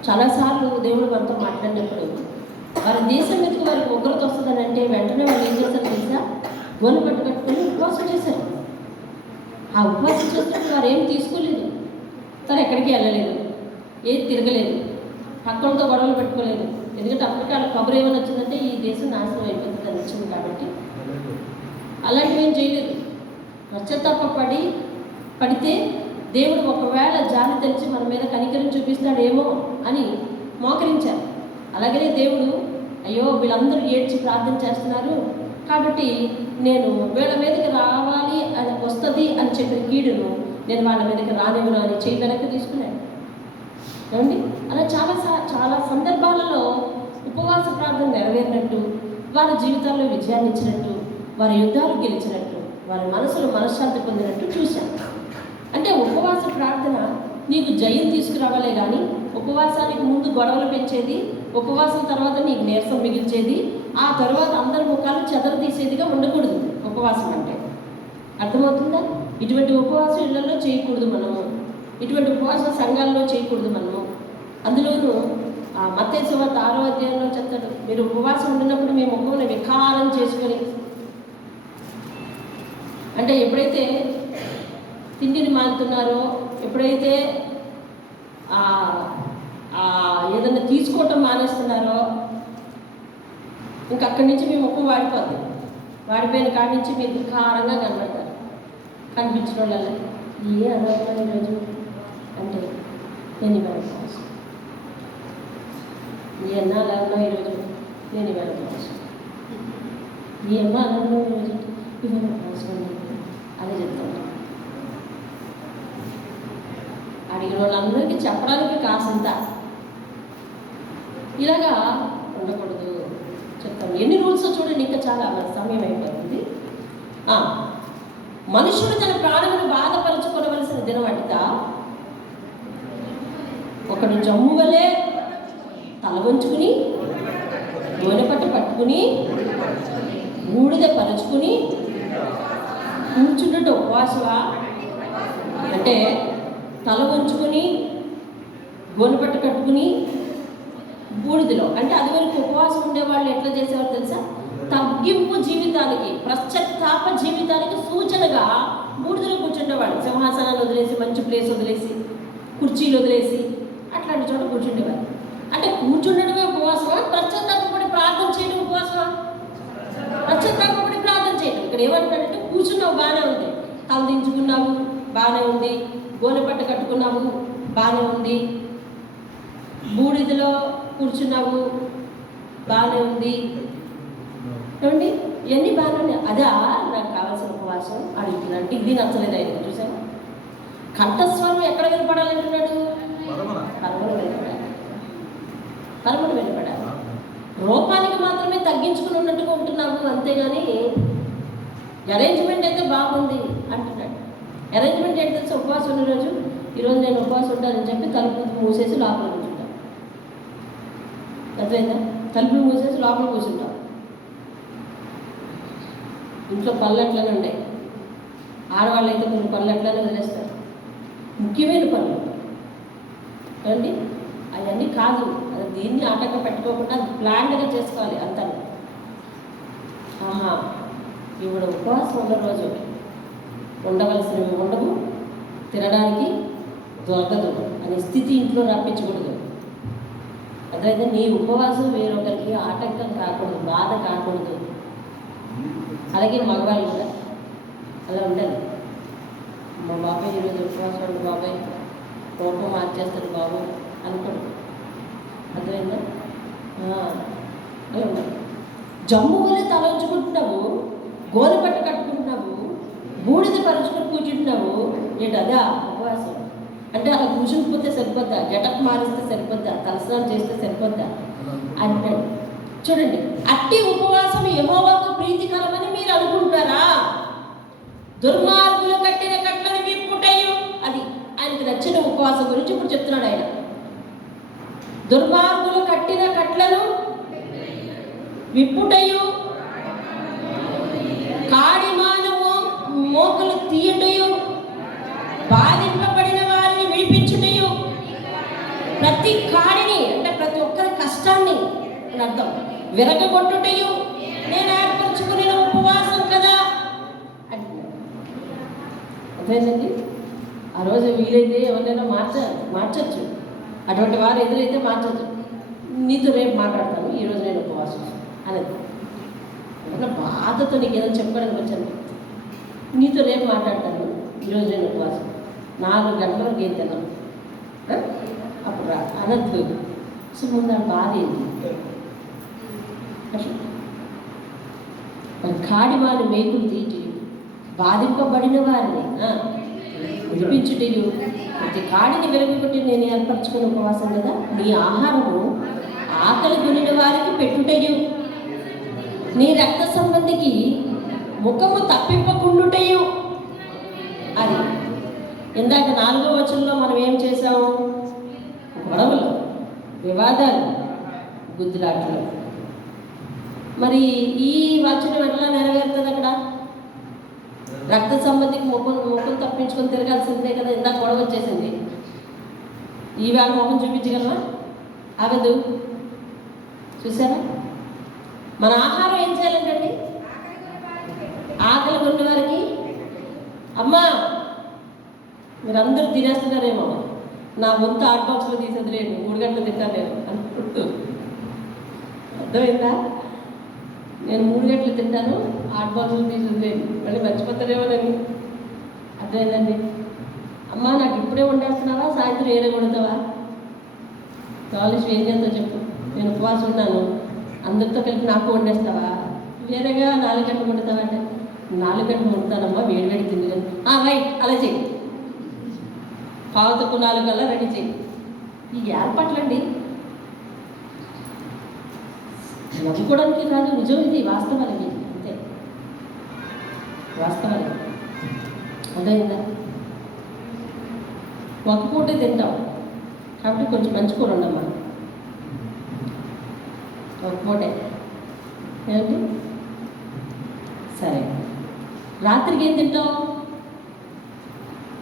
చాలాసార్లు దేవుడు మనతో మాట్లాడినప్పుడు వారి దేశం మీదకి వారికి ఉగ్రత వస్తుందని అంటే వెంటనే వాళ్ళు ఏం చేశారు తెలుసా? గోలు కట్టుకొని ఉపవాసం చేశారు. ఆ ఉపవాసం చేసినప్పుడు వారు ఏం తీసుకోలేదు, తను ఎక్కడికి వెళ్ళలేదు, ఏది తిరగలేదు, పక్కలతో గొడవలు పెట్టుకోలేదు. ఎందుకంటే అప్పటికి వాళ్ళ కబురు ఏమైనా వచ్చిందంటే ఈ దేశం నాశనం అయిపోతుంది అని వచ్చింది కాబట్టి అలాంటివి ఏం చేయలేదు. పడితే దేవుడు ఒకవేళ జాలి తెలిసి మన మీద కనికరం చూపిస్తాడేమో అని మోకరించారు. అలాగనే దేవుడు అయ్యో వీళ్ళందరూ ఏడ్చి ప్రార్థన చేస్తున్నారు కాబట్టి నేను వీళ్ళ మీదకి రావాలి అని వస్తుంది అని చెప్పిన కీడును నేను వాళ్ళ మీదకి రానివ్వను అని చేయి వెనక్కి తీసుకున్నాను. ఏమండి? అలా చాలా సందర్భాలలో ఉపవాస ప్రార్థన నెరవేరినట్టు, వారి జీవితాల్లో విజయాన్ని ఇచ్చినట్టు, వారి యుద్ధాలు గెలిచినట్టు, వారి మనసులో మనశ్శాంతి పొందినట్టు చూశాను. అంటే ఉపవాస ప్రార్థన నీకు జయం తీసుకురావాలే కానీ ఉపవాసానికి ముందు గొడవలు పెంచేది, ఉపవాసం తర్వాత నీకు నీరసం మిగిల్చేది, ఆ తర్వాత అందరి ముఖాలు చెదరదీసేదిగా ఉండకూడదు. ఉపవాసం అంటే అర్థమవుతుందా? ఇటువంటి ఉపవాసం ఇళ్లలో చేయకూడదు మనము, ఇటువంటి ఉపవాసం సంఘాల్లో చేయకూడదు మనము. అందులోనూ మత్తయి సువార్త 6వ అధ్యాయంలో చెప్తాడు, మీరు ఉపవాసం ఉండినప్పుడు మీ ముఖంలో వికారం చేసుకొని, అంటే ఎప్పుడైతే తిండిని మానుతున్నారో, ఎప్పుడైతే ఏదన్నా తీసుకోవటం మానేస్తున్నారో ఇంక అక్కడి నుంచి మీ ముఖం వాడిపోద్ది. వాడిపోయిన కాడి నుంచి మీరు వికారంగా కనబడతారు. కనిపించిన వాళ్ళ ఏ అర్థం ఈరోజు అంటే నేను ఇవాళ ఉపవాసం, ఈ అన్న అలా ఉన్నావు ఈరోజు నేను ఇవాళ ఉపవాసం, ఈ అమ్మ అలా ఉన్నావు ఈరోజు ఇవాళ ఉపవాసం అదే చెప్తాను. అడిగిన వాళ్ళందరికీ చెప్పడానికి కాసింత ఇలాగా ఉండకూడదు చెప్తాను. ఎన్ని రూల్స్ చూడండి, ఇంకా చాలా సమయం అయిపోతుంది. మనుషుడు తన ప్రాణమును బాధపరచుకోవలసిన దినం అడిత, ఒకడు జమ్ము వలె తల వంచుకుని నూనె పట్టుకుని బూడిద పరుచుకుని కూర్చుంటే ఉపవాసమా అంటే తల వంచుకొని గోనెపట్టు కట్టుకుని బూడిదలో, అంటే అది వరకు ఉపవాసం ఉండేవాళ్ళు ఎట్లా చేసేవారు తెలుసా? తగ్గింపు జీవితానికి, పశ్చాత్తాప జీవితానికి సూచనగా బూడిదలో కూర్చుండేవాళ్ళు. సింహాసనాలు వదిలేసి, మంచి ప్లేస్ వదిలేసి, కుర్చీలు వదిలేసి అట్లాంటి చోట కూర్చుండేవారు. అంటే కూర్చుండడమే ఉపవాసమా? పశ్చాత్తాపడి ప్రార్థన చేయడం ఉపవాసమా? పశ్చాత్తాపడి ప్రార్థన చేయడం. ఇక్కడ ఏమంటాడంటే కూర్చున్నావు బాగానే ఉంది, తల దించుకున్నావు బాగానే ఉంది, గోనెపట్టు కట్టుకున్నావు బాగానే ఉంది, బూడిదలో కూర్చున్నావు బాగానే ఉంది, ఏమండి ఇవన్నీ బాగానే ఉన్నాయి. అదా నాకు కావాల్సిన ఉపవాసం అడుగుతున్నాడు. అంటే ఇది నచ్చలేదు ఆయన. చూసాను కంఠస్వరం ఎక్కడ వినపడాలంటున్నాడు? పరమను వినపడాలి. రూపానికి మాత్రమే తగ్గించుకుని ఉన్నట్టుగా ఉంటున్నావు, అంతేగాని అరేంజ్మెంట్ అయితే బాగుంది అంటున్నాడు. అరేంజ్మెంట్ ఏంటి తెలుసు? ఉపవాసం ఉన్న రోజు ఈరోజు నేను ఉపవాసం ఉంటానని చెప్పి తలుపులు మూసేసి లోపల కూర్చుంటాను. అర్థమైందా? తలుపులు మూసేసి లోపల కూర్చుంటాం. ఇంట్లో పనులు అట్లనే ఉంటాయి. ఆడవాళ్ళు అయితే కొన్ని పనులు అట్లనే వదిలేస్తారు, ముఖ్యమైన పనులు ఏమండి. అవన్నీ కాదు, అది దీన్ని ఆటంకం పెట్టుకోకుండా ప్లాన్గా చేసుకోవాలి అంతా. ఇప్పుడు ఉపవాసం ఉన్న రోజు ఉండవలసినవి ఉండవు, తినడానికి దొరకదు అనే స్థితి ఇంట్లో రప్పించకూడదు. అదైతే నీ ఉపవాసం వేరొకరికి ఆటంకం కాకూడదు, బాధ కాకూడదు. అలాగే మగవాళ్ళు కూడా అలా ఉండాలి. మా బాబాయ్ ఈరోజు ఉపవాసం ఉండు, బాబాయ్ కోపం మార్చేస్తాడు బాబు అనుకోడు. అర్థమైందా? అలా ఉండాలి. జమ్ము వల్లే తల ఉంచుకుంటున్నావు, గోనెపట్టు కట్టుకుంటున్నావు, బూడిద పరుచుకొని కూర్చుంటున్నావు. ఏంటి అదా ఉపవాసం అంటే? అలా కూర్చునిపోతే సరిపోద్దా? గెటప్ మారిస్తే సరిపోద్దా? తలస్నానం చేస్తే సరిపోద్దా అంటాడు. చూడండి, అట్టి ఉపవాసం యెహోవాకు ప్రీతికరమని మీరు అనుకుంటారా? దుర్మార్గులు కట్టిన కట్లను విప్పుటయు, అది ఆయనకి నచ్చిన ఉపవాసం గురించి ఇప్పుడు చెప్తున్నాడు ఆయన. దుర్మార్గులు కట్టిన కట్లను విప్పుటయు, కాడి మానవు మోకలు తీయుటయు, బాధింపబడిన వారిని విడిపించుటయు, ప్రతి కాడిని అంటే ప్రతి ఒక్కరి కష్టాన్ని అని అర్థం, విరగగొట్టుటయు నేను ఏర్పరచుకునే ఉపవాసం కదా అంటున్నాడు. అర్థమైందండి? ఆ రోజు వీలైతే ఎవరైనా మార్చచ్చు, అటువంటి వారు ఎదురైతే మార్చచ్చు. నీతో రేపు మాట్లాడతాను, ఈరోజు నేను ఉపవాసం అనేది. ఏమన్నా బాధతో నీకు ఏదైనా చెప్పడానికి వచ్చాను, నీతో రేపు మాట్లాడతాను, ఈరోజు నేను ఉపవాసం 4 గంటల వరకు ఏం తిన్నాను అప్పుడు రా అనద్దు. సో ముందు ఆ బాధ ఏంటి? కాడి వారి మేకులు తీటి, బాధింపబడిన వారిని విడిపించుటయు, ప్రతి కాడిని వెలుగుబట్టి నేను ఏర్పరచుకున్న ఉపవాసం కదా. నీ ఆహారము ఆకలి కొనిన వారికి పెట్టుటయు, నీ రక్త సంబంధికి ముఖము తప్పింపకుండుటయు. అది ఇందాక 4వ వచనంలో మనం ఏం చేసాము? గొడవలు, వివాదాలు, గుద్దులాటలు. మరి ఈ వచనం ఎట్లా నెరవేరుతుంది అక్కడ? రక్త సంబంధికి ముఖం తప్పించుకొని తిరగాల్సిందే కదా. ఇందాక గొడవ వచ్చేసింది, ఈవేళ ముఖం చూపించగలవా? అవదు. చూసారా? మన ఆహారం ఏం చేయాలంటండి? ఆకలి కొన్న వారికి, అమ్మా మీరందరూ తినేస్తున్నారేమో, నా వంతు హాట్ బాక్స్లో తీసేది లేదు, 3 గంటలు తింటాను నేను అనుకుంటూ. అర్థమైందా? నేను 3 గంటలు తింటాను, హాట్ బాక్స్లో తీసేది లేదు, మళ్ళీ మర్చిపోతారేమోనని. అర్థమైందండి? అమ్మా నాకు ఇప్పుడే వండేస్తున్నావా, సాయంత్రం ఏరే కొడతావా? కాలేజ్ ఏం చేస్తా చెప్పు, నేను ఉపవాసం ఉన్నాను, అందరితో కలిపి నాకు వండేస్తావా? వేరేగా 4 గంటలు వండుతావా అంటే 4 గంటలు వండుతానమ్మా, వేడివేడి తిండి. రైట్, అలా చెయ్యి, 4:15 కల్లా రెడీ చెయ్యి. ఈ ఏర్పాట్లండి నవ్వుకోవడానికి కాదు, నిజం ఇది, వాస్తవాలు ఇవి, అంతే వాస్తవాలు. అర్థమైందా? ఒక పూటే తింటాం కాబట్టి కొంచెం మంచి కూర ఉండమ్మా, ఒక పూటే ఏమిటి? సరే, రాత్రికి ఏం తింటాం?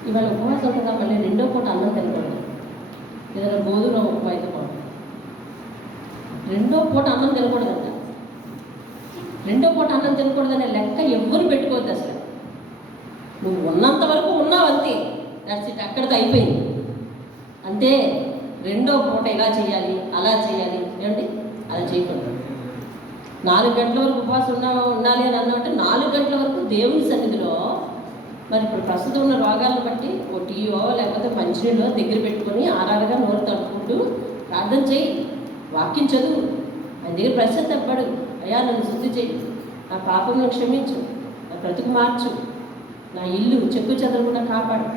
ఇవాళ ఉపవాసం కదా, మళ్ళీ 2వ పూట అన్నం తినకూడదు. ఏదైనా గోధుమ ఉప్మా అయితే కూడా 2వ పూట అన్నం తినకూడదంట. 2వ పూట అన్నం తినకూడదనే లెక్క ఎవ్వరు పెట్టుకోవద్దు అసలు. నువ్వు ఉన్నంత వరకు ఉన్నావు అంతే, దట్స్ ఇట్, అక్కడితో అయిపోయింది అంతే. 2వ పూట ఇలా చేయాలి, అలా చేయాలి, ఏమండి? అలా చేయకూడదు. 4 గంటల వరకు ఉపవాసం ఉండాలి అని అన్నట్టు 4 గంటల వరకు దేవుని సన్నిధిలో, మరి ఇప్పుడు ప్రస్తుతం ఉన్న రోగాలను బట్టి ఓ టీయో లేకపోతే మంచినీళ్ళో దగ్గర పెట్టుకొని ఆరారుగా నోరు తడుపుకుంటూ ప్రార్థన చేయి, వాక్యం చదువు, ఆయన దగ్గర ప్రశ్నపడు, అయ్యా నన్ను శుద్ధి చేయి, నా పాపంను క్షమించు, నా బ్రతుకు మార్చు, నా ఇల్లు చెక్కు చెదరకుండా కాపాడు,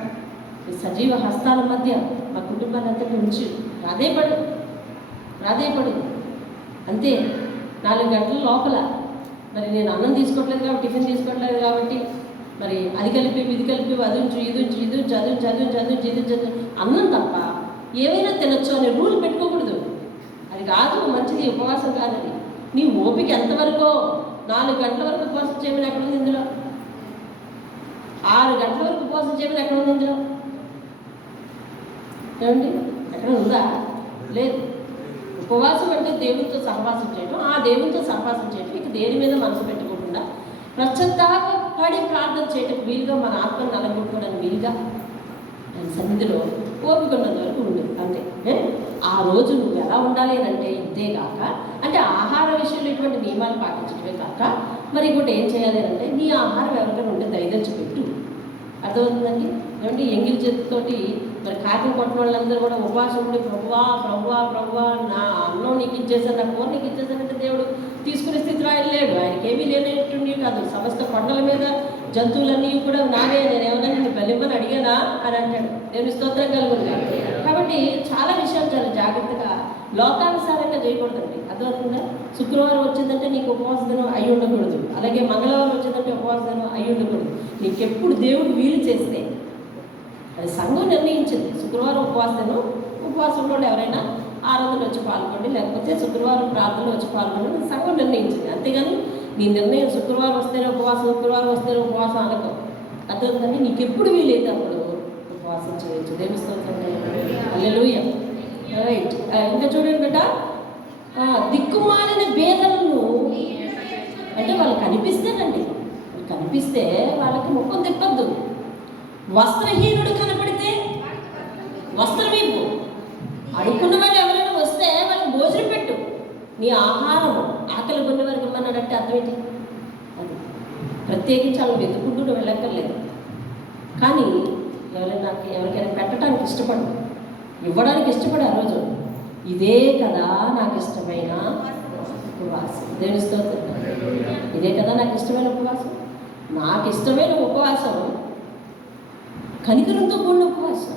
ఈ సజీవ హస్తాల మధ్య మా కుటుంబాన్ని అంతటి ఉంచు, రాధేయపడు అంతే. 4 గంటల లోపల మరి నేను అన్నం తీసుకోవట్లేదు కాబట్టి, టిఫిన్ తీసుకోవట్లేదు కాబట్టి, మరి అది కలిపి ఇది కలిపి అది ఉంచు ఇది ఉంచు ఇది చదువు అన్నం తప్ప ఏవైనా తినొచ్చు అనే రూల్ పెట్టుకోకూడదు. అది కాదు మంచిది, ఉపవాసం కాదది. నీ ఓపిక ఎంతవరకు 4 గంటల వరకు ఉపవాసం చేయమని ఎక్కడ ఉంది ఇందులో? 6 గంటల వరకు ఉపవాసం చేయమని ఎక్కడ ఉంది ఇందులో? ఏమండి, ఎక్కడ ఉందా? లేదు. ఉపవాసం అంటే దేవునితో సహవాసం చేయడం, ఆ దేవునితో సహవాసం చేయడం ఇక దేని మీద మనసు పెట్టుకోకుండా పశ్చాత్తాపడి ప్రార్థన చేయటం వీలుగా, మన ఆత్మను నలగొట్టుకోవడానికి వీలుగా ఆయన సన్నిధిలో ఓపిక ఉన్నంత వరకు ఉండదు అంతే. ఆ రోజు నువ్వు ఎలా ఉండాలి అని అంటే ఇంతేగాక, అంటే ఆహార విషయంలో ఇటువంటి నియమాలు పాటించడమే కాక మరి ఇంకోటి ఏం చేయాలి అంటే నీ ఆహారం ఎవరికైనా ఉంటే దయదలిచి పెట్టు. అర్థమవుతుందండి? ఏమంటే ఎంగిలి చేతితోటి మరి కాకిని కొట్టిన వాళ్ళందరూ కూడా ఉపవాసం ఉండి ప్రభువా ప్రభువా ప్రభువా నా అన్నం నీకు ఇచ్చేసాను, నా కూర నీకు ఇచ్చేసానంటే దేవుడు తీసుకునే స్థితిలో ఆయన లేడు. ఆయనకి ఏమీ లేనట్టుండి కాదు. సమస్త కొండల మీద జంతువులన్నీ కూడా నావే, నేను ఏమన్నా నిన్ను బలిమ్మని అడిగానా అని అంటాడు. దేవుని స్తోత్రం కలుగుతుంది. కాబట్టి చాలా విషయాలు చాలా జాగ్రత్తగా లోకానుసారంగా చేయకూడదండి. అర్థమవుతుందా? శుక్రవారం వచ్చిందంటే నీకు ఉపవాస దినం అయి ఉండకూడదు, అలాగే మంగళవారం వచ్చిందంటే ఉపవాస దినం అయి ఉండకూడదు. నీకెప్పుడు దేవుడు వీలు చేస్తే, అది సంఘం నిర్ణయించింది. శుక్రవారం ఉపవాస దినం, ఉపవాసంలో ఎవరైనా ఆరాధనలు వచ్చి పాల్గొండి, లేకపోతే శుక్రవారం ప్రార్థనలు వచ్చి పాల్గొండి, సంఘం నిర్ణయించింది. అంతేగాని నీ నిర్ణయం శుక్రవారం వస్తేనే ఉపవాసం, శుక్రవారం వస్తేనే ఉపవాసం అనకం. అర్థమవుతుందండి? నీకు ఎప్పుడు వీలైతే అప్పుడు ఉపవాసం చేయొచ్చు. దేవుని స్తోత్రం. హల్లెలూయా. రైట్. ఇంకా చూడండి బిడ్డ, దిక్కుమాలిన భేదలను అంటే వాళ్ళు కనిపిస్తేనండి, కనిపిస్తే వాళ్ళకి ముఖం తిప్పద్దు. వస్త్రహీనుడు కనపడితే వస్త్రం ఇవ్వు. అడుక్కున్న వాళ్ళు ఎవరైనా వస్తే వాళ్ళకి భోజనం పెట్టు. నీ ఆహారం ఆకలి కొన్ని వారికి ఇమ్మన్నాడంటే అర్థం ఏంటి? అది ప్రత్యేకించి వాళ్ళు వెతుక్కుంటూ వెళ్ళక్కర్లేదు. కానీ ఎవరికైనా పెట్టడానికి ఇష్టపడు, ఇవ్వడానికి ఇష్టపడు. ఆ రోజు ఇదే కదా నాకు ఇష్టమైన ఉపవాసం. దేవుని స్తోత్రం. ఇదే కదా నాకు ఇష్టమైన ఉపవాసం. నాకు ఇష్టమైన ఉపవాసం కనికరంతో కూడిన ఉపవాసం,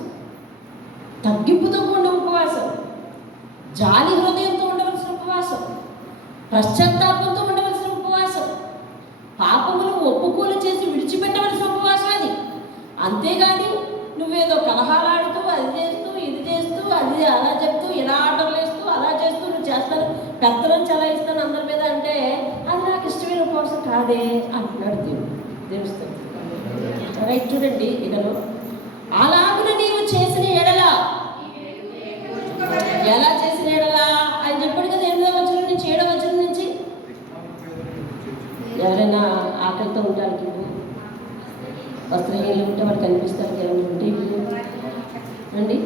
తగ్గింపుతో కూడిన ఉపవాసం, జాలి హృదయంతో ఉండవలసిన ఉపవాసం, పశ్చాత్తాపంతో ఉండవలసిన ఉపవాసం, పాపములు ఒప్పుకోలు చేసి విడిచిపెట్టవలసిన ఉపవాసం అది. అంతేగాని నువ్వేదో కలహాలాడుతూ అది చేస్తూ ఇది చేస్తూ అది అలా చెప్తూ ఇలా ఆర్డర్లు వేస్తూ అలా చేస్తూ నువ్వు చేస్తాను, పెత్తనం చలాయిస్తాను అందరి మీద అంటే అది నాకు ఇష్టమైన ఉపవాసం కాదే అంటున్నాడు దేవుడు. తెలుస్తుంది. రైట్. చూడండి, ఇకను అలాగున నీవు చేసిన ఎడల, ఎలా చేసిన ఎడల ఆయన చెప్పాడు కదా 8వ వచనం నుంచి 7వ వచనం నుంచి. ఎవరైనా ఆకలితో ఉండడానికి వస్త్రహీనులు ఉంటే వాళ్ళు కనిపిస్తారు. ఎవరైనా ఉంటే అండి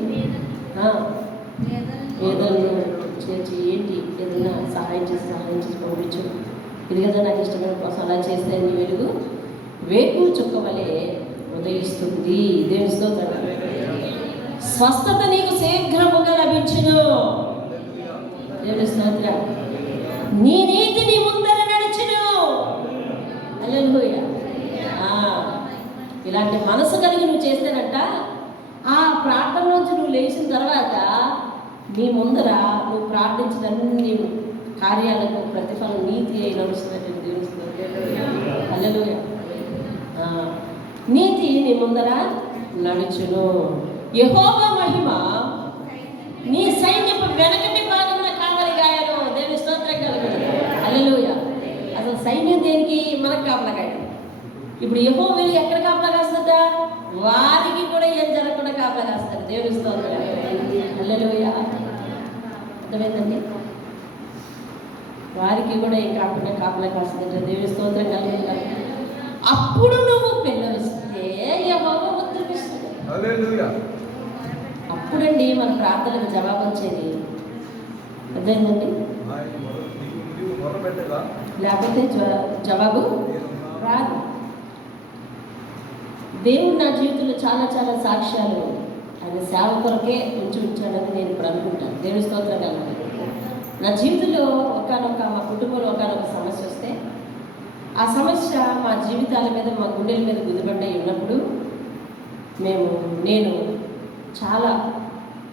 ఏదైనా చేసి ఏంటి ఏదైనా సహాయం చేసి పంపించు. ఇది కదా నాకు ఇష్టమైన కోసం. అలా చేస్తే నీ వెలుగు వేకు చుక్క వలె ఉదయిస్తుంది. దేవుని స్తోత్రం. స్వస్థత నీకు శీఘ్రముగా లభించును. దేవుని స్తోత్రం. నీ నీతి నీ ముందర నడుచును. హల్లెలూయా. ఇలాంటి మనసు కలిగి నువ్వు చేస్తేనంట, ఆ ప్రార్థన నుంచి నువ్వు లేచిన తర్వాత నీ ముందర నువ్వు ప్రార్థించిన అన్ని కార్యాలకు ప్రతిఫలం నీతి అయి నడుస్తున్నట్టు దేవుని స్తోత్రం. హల్లెలూయా. నీతి నీ ముందర నడుచును. యెహోవా మహిమ నీ సైన్యపు వెనకటి భాగంలో కావలి గాయను. దేవుని స్తోత్రం కలుగును. హల్లెలూయా. అసలు సైన్యం దేనికి? మనకు కాపలా కాయడం. ఇప్పుడు యెహోవా ఎక్కడ కాపలా కాస్తుందా? వారికి కూడా ఏం జరగకుండా కాపలా కాస్తారు. దేవుని స్తోత్రం. హల్లెలూయా. అర్థమైందండి? వారికి కూడా ఏం కాకుండా కాపలా కాస్తుందంటే దేవుని స్తోత్రం కలుగును. అప్పుడు నువ్వు పిల్లలిస్తే యెహోవా ఉత్తరమిస్తాడు. హల్లెలూయా. అప్పుడండి మన ప్రార్థనకు జవాబు వచ్చేది. అర్థమైందండి? లేకపోతే జవాబు రాదు. దేవుడు నా జీవితంలో చాలా చాలా సాక్ష్యాలు ఆయన సేవ కొరకే ఉంచాడని నేను ఇప్పుడు అనుకుంటాను. దేవుని స్తోత్రం కలుగుతుంది. నా జీవితంలో మా కుటుంబంలో ఒకనొక సమస్య వస్తే, ఆ సమస్య మా జీవితాల మీద, మా గుండెల మీద గుదిబండై ఉన్నప్పుడు నేను చాలా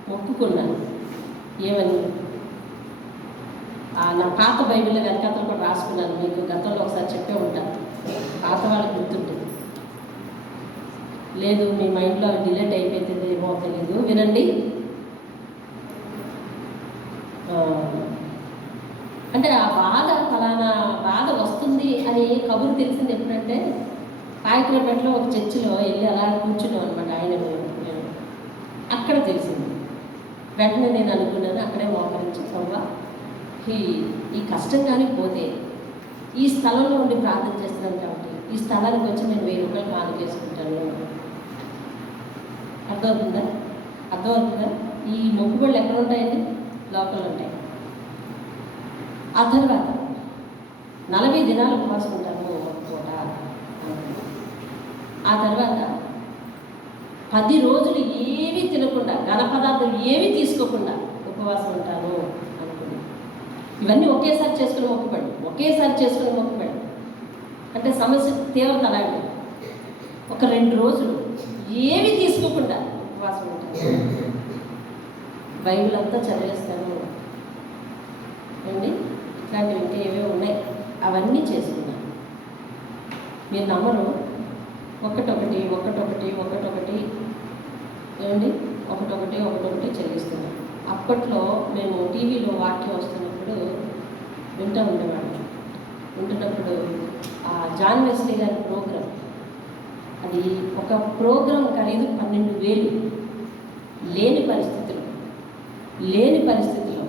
మొక్కుకున్నాను. ఏమని? నా పాత బైబిల్లో వెనకథలు కూడా రాసుకున్నాను. మీకు గతంలో ఒకసారి చెప్పే ఉంటాను, పాత వాళ్ళకి గుర్తుంటుంది. లేదు మీ మైండ్లో డిలీట్ అయిపోతుంది ఏమో తెలీదు, వినండి. అంటే ఆ బాధ, ఫలానా బాధ వస్తుంది అని కబురు తెలిసింది ఎప్పుడంటే పాయకులపేటలో ఒక చర్చిలో వెళ్ళి అలా కూర్చున్నాం అనమాట. ఆయన నేను అక్కడ తెలిసింది. వెంటనే నేను అనుకున్నాను, అక్కడే మోకరించి ప్రభువా ఈ కష్టం కానీ పోతే ఈ స్థలంలో ఉండి ప్రార్థన చేస్తున్నాను కాబట్టి ఈ స్థలానికి వచ్చి నేను 1000 రూపాయలు కాను చేసుకుంటాను. అర్థమవుతుందా? ఈ మొక్కుబళ్ళు ఎక్కడ ఉంటాయండి? లోపల ఉంటాయి. ఆ తర్వాత 40 దినాలు ఉపవాసం ఉంటాను ఒక పూట. ఆ తర్వాత 10 రోజులు ఏమీ తినకుండా, ఘన పదార్థాలు ఏమీ తీసుకోకుండా ఉపవాసం ఉంటాను అనుకున్నాను. ఇవన్నీ ఒకేసారి చేసుకుని మొక్కుబడి అంటే సమస్య తీవ్రత అలాంటి. ఒక 2 రోజులు ఏమీ తీసుకోకుండా ఉపవాసం ఉంటాను. బైబిల్ అంతా చదివేస్తాను అండి. ఇట్లాంటివి ఇంకా ఏవేవో ఉన్నాయి, అవన్నీ చేసుకున్నాను. మీరు నమ్మరు, ఒకటొకటి ఏమండి ఒకటొకటి చెల్లిస్తున్నాం. అప్పట్లో మేము టీవీలో వాక్యం వస్తున్నప్పుడు ఉంటున్నప్పుడు జాన్ వెస్లీ గారి ప్రోగ్రాం, అది ఒక ప్రోగ్రాం ఖరీదు 12,000. లేని పరిస్థితిలో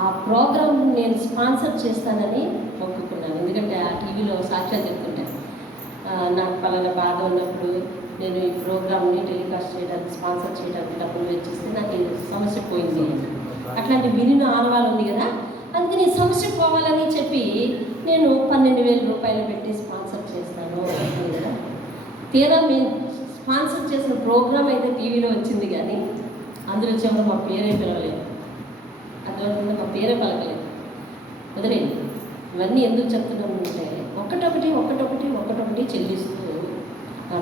ఆ ప్రోగ్రాం నేను స్పాన్సర్ చేస్తానని మొక్కుకున్నాను. ఎందుకంటే ఆ టీవీలో సాక్ష్యాలు చెప్తుంటాను, నాకు పలానా బాధ ఉన్నప్పుడు నేను ఈ ప్రోగ్రామ్ని టెలికాస్ట్ చేయడానికి, స్పాన్సర్ చేయడానికి డబ్బులు వెచ్చిస్తే నాకు ఈ సమస్య పోయింది. అట్లాంటి వినిన ఆనవాళ్ళు ఉంది కదా, అందుకని ఈ సమస్య పోవాలని చెప్పి నేను 12,000 రూపాయలు పెట్టి స్పాన్సర్ చేస్తాను కదా. తీరా మేము స్పాన్సర్ చేసిన ప్రోగ్రామ్ అయితే టీవీలో వచ్చింది, కానీ అందులో చివరి మా పేరే పిలవలేదు. అందువల్ల మా పేరే పలకలేదు. వదిలేండి. ఇవన్నీ ఎందుకు చెప్తున్నామంటే ఒకటొకటి చెల్లిస్తూ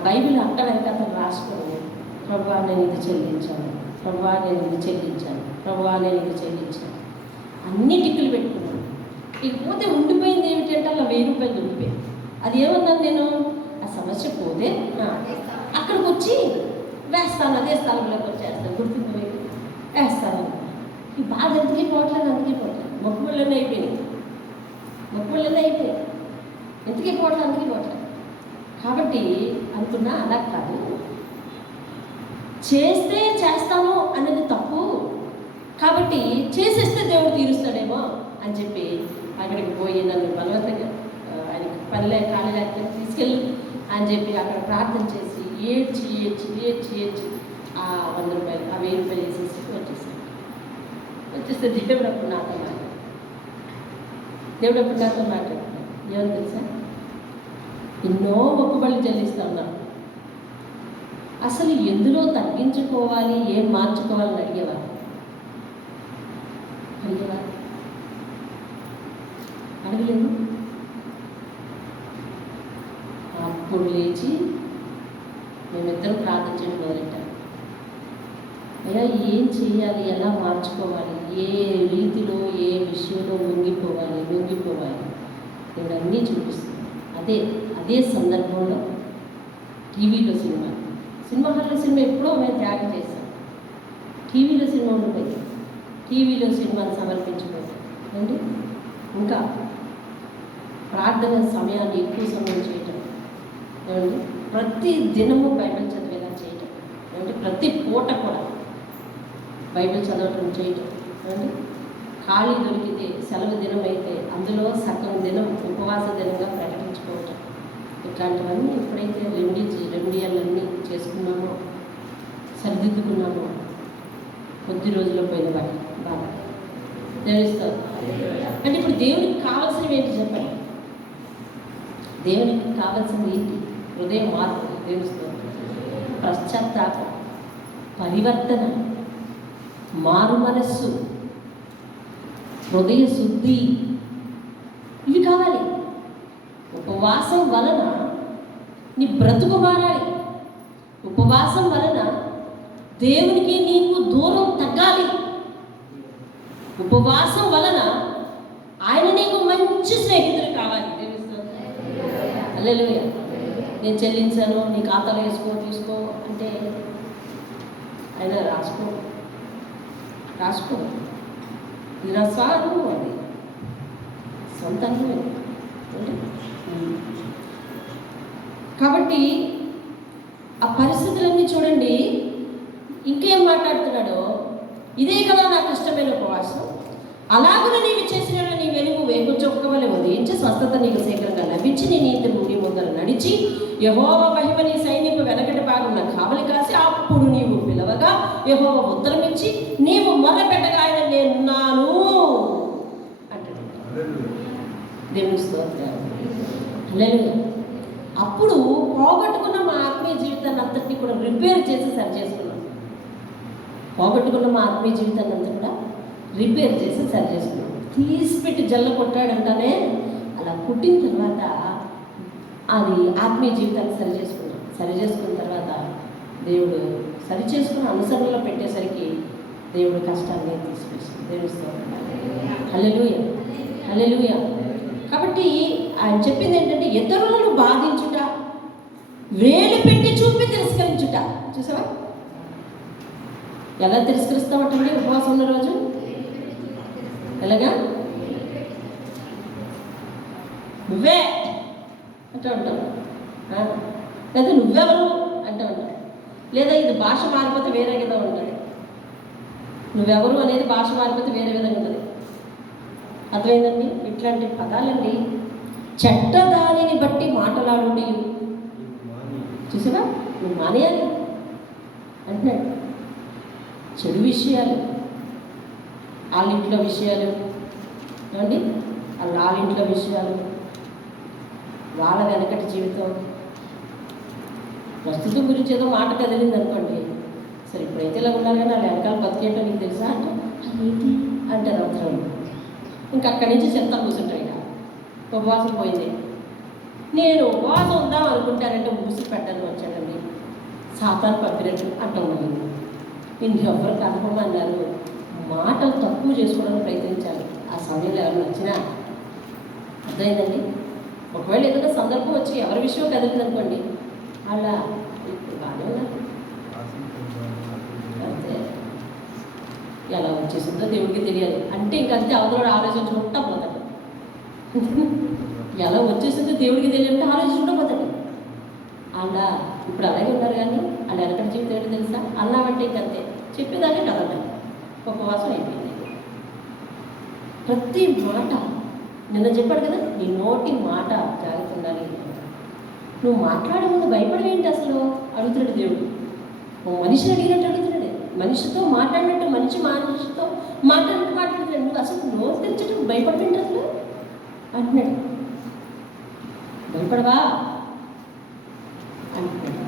బైబిల్ అట్ట వెనకాతలు రాసుకొని ప్రభువా నేను ఇది చెల్లించాను, అన్ని టిక్కులు పెట్టుకున్నాను. ఇకపోతే ఉండిపోయింది ఏమిటంటే అలా 1000 రూపాయలు ఉండిపోయింది. అది ఏమన్నాను నేను, ఆ సమస్య పోతే అక్కడికి వచ్చి వేస్తాను, అదే స్థలంలోకి వచ్చేస్తాను, గుర్తుండి వేస్తాను. ఈ బాధ అందుకే పోవట్లేదు. మొక్కుబళ్ళనే అయిపోయినాయి. ఎందుకే పోవట్లేదు. కాబట్టి అనుకున్నా, అలా కాదు, చేస్తే చేస్తాను అనేది తప్పు, కాబట్టి చేసేస్తే దేవుడు తీరుస్తాడేమో అని చెప్పి అక్కడికి పోయి నన్ను బలవంతంగా ఆయనకి పనిలే కాళ్ళు లేకపోతే తీసుకెళ్ళి అని చెప్పి అక్కడ ప్రార్థన చేసి ఏడ్చి ఆ 100 రూపాయలు, ఆ 1000 రూపాయలు వేసేసి వచ్చేస్తే దేవుడు అప్పుడు నాతో మాట్లాడుతున్నాడు. ఏమని తెలుసా, ఎన్నో మొక్కుబళ్ళు చెల్లిస్తూ ఉన్నాను, అసలు ఎందులో తగ్గించుకోవాలి, ఏం మార్చుకోవాలని అడిగేవారు. అడగలేదు. అప్పుడు లేచి మేమిద్దరం ప్రార్థన చేయడం మొదలెట్టాను. అయ్యా ఏం చేయాలి, ఎలా మార్చుకోవాలి, ఏ రీతిలో ఏ విషయంలో లొంగిపోవాలి నేను అన్నీ చూపిస్తాను. అదే సందర్భంలో టీవీలో సినిమా హాల్లో సినిమా ఎప్పుడో మేము త్యాగం చేశాం. టీవీలో సినిమా ఉండిపోయింది. టీవీలో సినిమాను సమర్పించిపోయింది అండి. ఇంకా ప్రార్థన సమయాన్ని ఎక్కువ సమయం చేయటం ఏమండి, ప్రతి దినము బైబిల్ చదివేలా చేయటం ఏమంటే, ప్రతి పూట కూడా బైబిల్ చదవటం చేయటం ఏమండి. ఖాళీ దొరికితే సెలవు దినం అయితే అందులో సగం దినం ఉపవాస దినంగా ప్రకటించుకోవటం, ఇట్లాంటివన్నీ ఎప్పుడైతే రెమెడియల్లన్నీ చేసుకున్నామో, సరిదిద్దుకున్నామో, కొద్ది రోజుల్లో పోయిన వాటి బాగా తెలుస్తుంది. అంటే ఇప్పుడు దేవునికి కావాల్సినవి ఏంటి చెప్పండి? దేవునికి కావాల్సింది ఏంటి? హృదయ మార్పు, తెలుస్తుంది, పశ్చాత్తాపం, పరివర్తన, మారు మనస్సు, హృదయ శుద్ధి, ఇవి కావాలి. ఉపవాసం వలన నీ బ్రతుకు మారాలి. ఉపవాసం వలన దేవునికి నీకు దూరం తగ్గాలి. ఉపవాసం వలన ఆయన నీకు మంచి స్నేహితులు కావాలి. హల్లెలూయా. నేను చెల్లించాను, నీ ఖాతాలో తీసుకో అంటే ఆయన రాసుకో ఇది నా స్వార్థం, అది సొంతంగా కాబట్టి ఆ పరిస్థితులన్నీ చూడండి. ఇంకేం మాట్లాడుతున్నాడో, ఇదే కదా నాకు ఇష్టమైన ఉపవాసం, అలాగనే నీవు చేసిన నీ వెలుగు వేగుచొక్క వలె ఉదయించి స్వస్థత నీకు శీఘ్రంగా లభించి నీ నీతిని నీ ముందర నడిచి యెహోవా మహిమ నీ సైన్యపు వెనకటి భాగంలో కావలి కాసి అప్పుడు నీవు పిలవగా యెహోవా ఉత్తరమిచ్చి నీవు మొరపెట్టగా ఆయన నేనున్నాను అంటాడు. దేవుని స్తోత్రం. హల్లెలూయా. అప్పుడు పోగొట్టుకున్న మా ఆత్మీయ జీవితాన్ని అంతటినీ కూడా రిపేర్ చేసి సరి చేసుకున్నాం. పోగొట్టుకున్న మా ఆత్మీయ జీవితాన్ని అంతా కూడా రిపేర్ చేసి సరి చేసుకున్నాం. తీసిపెట్టి జల్ల కొట్టాడంటానే అలా కుట్టిన తర్వాత అది ఆత్మీయ జీవితాన్ని సరి చేసుకున్నాం. సరి చేసుకున్న తర్వాత దేవుడు సరి చేసుకున్న అనుసరణలో పెట్టేసరికి దేవుడు కష్టాన్ని తీసుకొచ్చింది. దేవుడు హల్లెలూయా, హల్లెలూయా. కాబట్టి ఆయన చెప్పింది ఏంటంటే, ఇతరులను బాధించుట, వేలు పెట్టి చూపి తిరస్కరించుట. చూసావా ఎలా తిరస్కరిస్తామటండి ఉపవాసం ఉన్న రోజు? ఎలాగా? నువ్వే అంటూ ఉంటావు, లేదా నువ్వెవరు అంటూ ఉంటావు, లేదా ఇది భాష మారిపోతే వేరే విధంగా ఉంటుంది. నువ్వెవరు అనేది భాష మారిపోతే వేరే విధంగా ఉంటుంది. అర్థమైందండి? ఇట్లాంటి పదాలండి. చెడ్డదానిని బట్టి మాట్లాడుండి. చూసావా, నువ్వు మానేయాలి అంటున్నాడు. చెడు విషయాలు, వాళ్ళింట్లో విషయాలు ఏమండి, వాళ్ళింట్లో విషయాలు, వాళ్ళ వెనకటి జీవితం, ప్రస్తుతం గురించి ఏదో మాట కదిలింది అనుకోండి, సరే ఇప్పుడైతే ఇలా ఉన్నారు కానీ వాళ్ళ వెనకాల బతికేటో నీకు తెలుసా అంటే ఏంటి అంటారు అవసరం. ఇంక అక్కడి నుంచి చెత్త కూర్చుంటారు. ఇక ఉపవాసం పోయింది. నేను ఉపవాసం ఉందాం అనుకుంటానంటే మూసి పెట్టాలని వచ్చాడండి, సాతాను పంపినట్టు అంటున్నాను. నేను ఎవరు కనుకోమన్నారు, మాటలు తక్కువ చేసుకోవడానికి ప్రయత్నించాలి. ఆ సమయంలో ఎవరు వచ్చినా అర్థమైందండి. ఒకవేళ ఏదైనా సందర్భం వచ్చి ఎవరి విషయం కదిలిందనుకోండి, అలా ఇప్పుడు బాగానే ఉన్నారు అంతే. ఎలా వచ్చేసిందో దేవుడికి తెలియాలి అంటే ఇంకంతే అవతల ఆలోచించుకుంటా పోతాడు. ఎలా వచ్చేసిందో దేవుడికి తెలియాలంటే ఆలోచించుకుంటూ పోతాడు. అలా ఇప్పుడు అలాగే ఉన్నారు కానీ అలా వెనకటి జీవితం ఏంటో తెలుసా? అన్నామంటే ఇంకంతే, చెప్పేదాన్ని కదండి. ఉపవాసం అయిపోయింది. ప్రతి మాట నిన్న చెప్పాడు కదా, నీ నోటి మాట జాగ్రత్త ఉండాలి. నువ్వు మాట్లాడే ముందు భయపడవేంటి అసలు అడుగుతున్నాడు దేవుడు. మనిషిని అడిగినట్టు అడుగుతున్నాడు. మనిషితో మాట్లాడినట్టు మనిషితో మాట్లాడుతున్నాడు. నువ్వు అసలు నోరు తెరిచేటప్పుడు భయపడవేంటి అసలు అంటున్నాడు. భయపడవా అంటున్నాడు.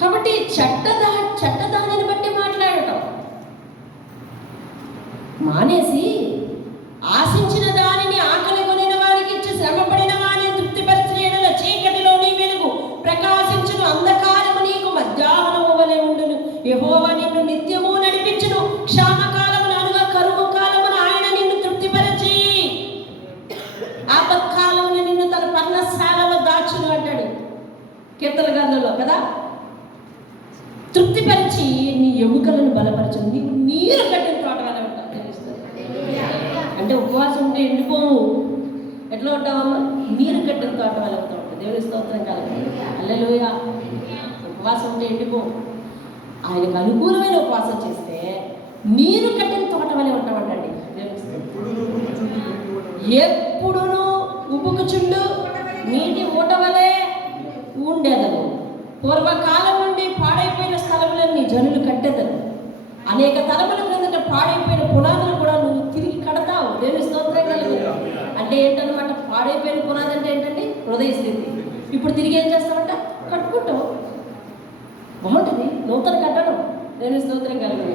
కాబట్టి చెడ్డదానిని బట్టి మాట్లాడటం మానేసి ఆశించిన దానిని ఆకలి కొనిన వారికి ఇచ్చి శ్రమపడిన వారిని తృప్తిపరిచిన ఎడల చీకటిలో నీ వెలుగు ప్రకాశించును, అంధకారము నీకు మధ్యాహ్నము వలె ఉండును. యెహోవా నిన్ను నిత్యము నడిపించును, క్షామకాలమున అనగా కరువు కాలమున ఆయన నిన్ను తృప్తిపరిచి ఆపత్కాలమున నిన్ను తన పర్ణశాలలో దాచును అంటాడు కీర్తన గ్రంథంలో కదా. తృప్తిపరిచి నీ ఎముకలను బలపరచు, నీకు నీరు కట్టిన తోట వల్ల ఉంటావు తెలుస్తుంది. అంటే ఉపవాసం ఉంటే ఎండిపోవు. ఎట్లా ఉంటావమ్మా? నీరు కట్టిన తోట వల్ల ఉంటావు. దేవుని స్తోత్రం కలగ. హల్లెలూయా. ఉపవాసం ఉంటే ఎండిపోవు. ఆయనకు అనుకూలమైన ఉపవాసం చేస్తే నీరు కట్టిన తోట వల్ల ఉంటామంటండి. ఎప్పుడును ఉబుకుచుండు నీటి మూట వలె ఉండేదను. పూర్వకాలం నుండి పాడైపోయిన స్థలములన్నీ జనులు కట్టెదరు. అనేక తలముల క్రిందట పాడైపోయిన పునాదులు కూడా నువ్వు తిరిగి కడతావు. దేవుని స్తోత్రం కలుగు. అంటే ఏంటన్నమాట? పాడైపోయిన పునాది అంటే ఏంటండి? హృదయ స్థితి. ఇప్పుడు తిరిగి ఏం చేస్తామంట? కట్టుకుంటావు. బాగుంటుంది నూతన కట్టడం. దేవుని స్తోత్రం కలుగు.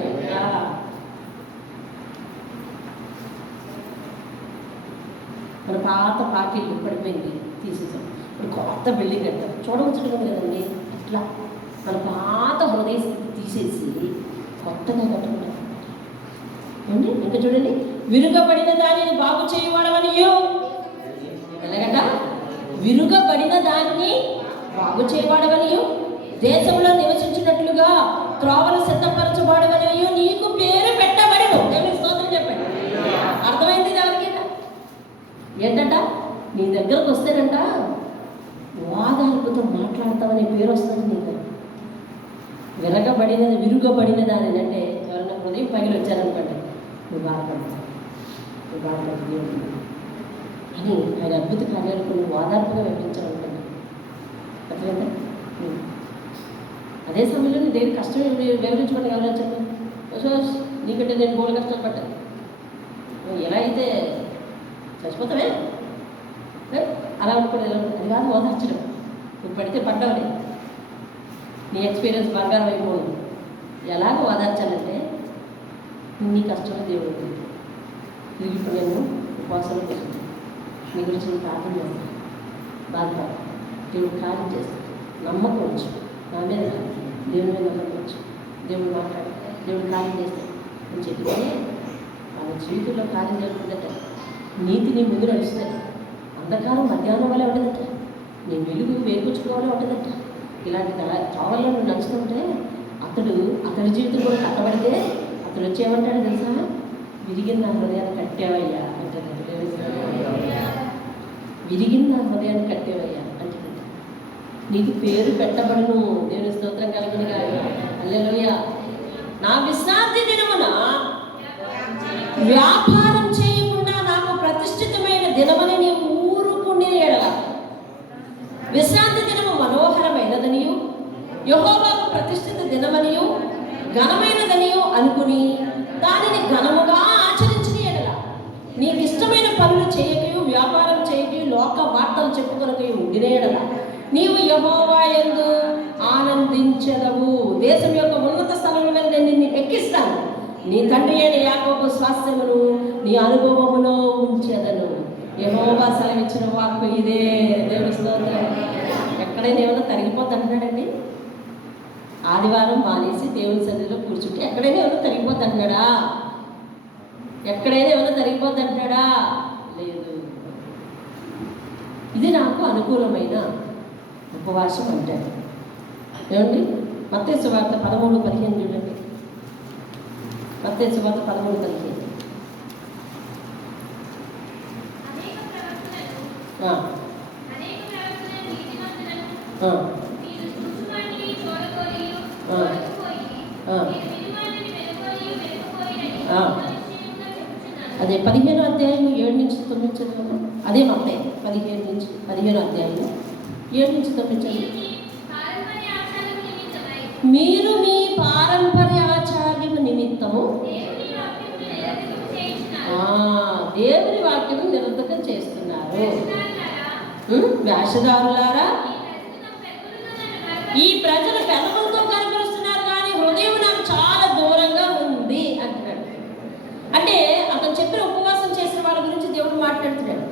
మన పాత పాకిళ్ళు పడిపోయింది, తీసేసాం. ఇప్పుడు కొత్త బిల్డింగ్ కట్టాం. చూడవచ్చుకుంది కదండి. అట్లా మన పాత హృదయ స్థితి తీసేసి కొత్తగా కట్టుకుంటాం. ఏమండి? ఇంకా చూడండి, విరుగబడిన దానిని బాగు చేయవాడవనియో. ఎలాగట? విరుగబడిన దాన్ని బాగు చేయవాడవనియో, దేశంలో నివసించినట్లుగా త్రోవలు సిద్ధపరచబడవనియో నీకు పేరు పెట్టబడను. దేవుని స్తోత్రం చెప్పండి. అర్థమైంది ఎవరికైనా? ఏంటంట? నీ దగ్గరకు వస్తేనంట వాదార్పుతో మాట్లాడతామనే పేరు వస్తుంది నీకు. విరుగబడిన దాని అంటే ఎవరన్నా హృదయం పగిలి వచ్చారనుకోండి, నువ్వు బాధపడతావు, నువ్వు బాధపడుతూ అని ఆయన అద్భుత కార్యాలు కొన్ని వాదార్పుగా వివరించాలనుకోండి. అర్థమైందా? అదే సమయంలో నీ దేవుడి కష్టం వివరించుకోండి. ఎవరైనా చెప్పండి, నీకంటే నేను మూల కష్టాలు పడ్డాను, ఎలా అయితే చచ్చిపోతావే అలా అనుకోండి. అది కాదు ఓదార్చడం. నువ్వు పడితే పడ్డావులే, నీ ఎక్స్పీరియన్స్ బంగారం అయిపోదు. ఎలాగ ఓదార్చాలంటే నీ కష్టంలో దేవుడు తిరిగి ఇప్పుడు నేను ఉపవాసంలో కూర్చుంటాను, నీ గురించి నేను ప్రార్థన చేస్తాను, బాధపడ దేవుడు కార్యం చేస్తాను, నమ్మకం వచ్చు నా మీద, దేవుని మీద నమ్మకం వచ్చు, దేవుడు మాట్లాడు, దేవుడు కార్యం చేస్తాడు అని చెప్తే వాళ్ళ జీవితంలో కార్యం జరుగుతుందట. నీతి నీ ముందు నడుస్తుందట. అంధకారం మధ్యాహ్నం వల్ల ఉండదట. నీ వెలుగు వేపుచ్చుకోవాలో ఉంటుందట. ఇలాంటి త్రోవల్లో నువ్వు నడుస్తుంటే అతడి జీవితం కూడా కట్టబడితే అతడు వచ్చేయమంటాడు తెలుసా, విరిగిన నా హృదయాన్ని కట్టేవయ్యా అంటాడు. విరిగిన నా హృదయాన్ని కట్టేవయ్యా అంటాడు. నీకు పేరు పెట్టబడును. దేవుని స్తోత్రం కలుగును గాక. హల్లెలూయా. నా విశ్రాంతి దినమున వ్యాపారం చేయకుండా నాకు ప్రతిష్ఠితమైన దినమని నీవు ఊరుకుండిన ఎడల, విశ్రాంతి దినము మనోహరమైనదనియు యెహోవాకు ప్రతిష్ఠిత దినమనియు ఘనమైనదనియు అనుకుని దానిని ఘనముగా ఆచరించిన ఎడల, నీకు ఇష్టమైన పనులు చేయకయు వ్యాపారం చేయకయు లోక వార్తలు చెప్పుకొనకయు ఉండిన ఎడల నీవు యెహోవా యందు ఆనందించెదవు. దేశం యొక్క ఉన్నత స్థలముల మీద నేను నిన్ను ఎక్కిస్తాను. నీ తండ్రి అయిన యాకోబు స్వాస్థ్యమును నీ అనుభవములో ఉంచెదను. యెహోవా సెలవిచ్చిన వాక్కు ఇదే. దేవుని స్తోత్రం. ఎక్కడైనా ఏమైనా తరిగిపోద్ది అంటున్నాడండి? ఆదివారం మానేసి దేవుని సన్నిధిలో కూర్చుంటే ఎక్కడైనా ఏమైనా తరిగిపోద్ది అంటున్నాడా? ఎక్కడైనా ఏమైనా తరిగిపోద్ది అంటున్నాడా? లేదు. ఇది నాకు అనుకూలమైన ఉపవాసం అంటాడు. ఏమండి? మత్తయి సువార్త 13:15 చూడండి. మత్తయి సువార్త 13:15. అదే 15వ అధ్యాయం 7-9 చదువు. అదే మత్తయి 15 అధ్యాయం 7-9. మీరు మీ పారంపర్య ఆచార్యము నిమిత్తము దేవుని వాక్యము నిరర్ధకం చేస్తున్నారు. వేషధారులారా, ఈ ప్రజలు పెదవులతో కనపరుస్తున్నారు కానీ హృదయం నాకు చాలా దూరంగా ఉంది అంటున్నాడు. అంటే అతను చెప్పిన ఉపవాసం చేసిన వాళ్ళ గురించి దేవుడు మాట్లాడుతున్నాడు.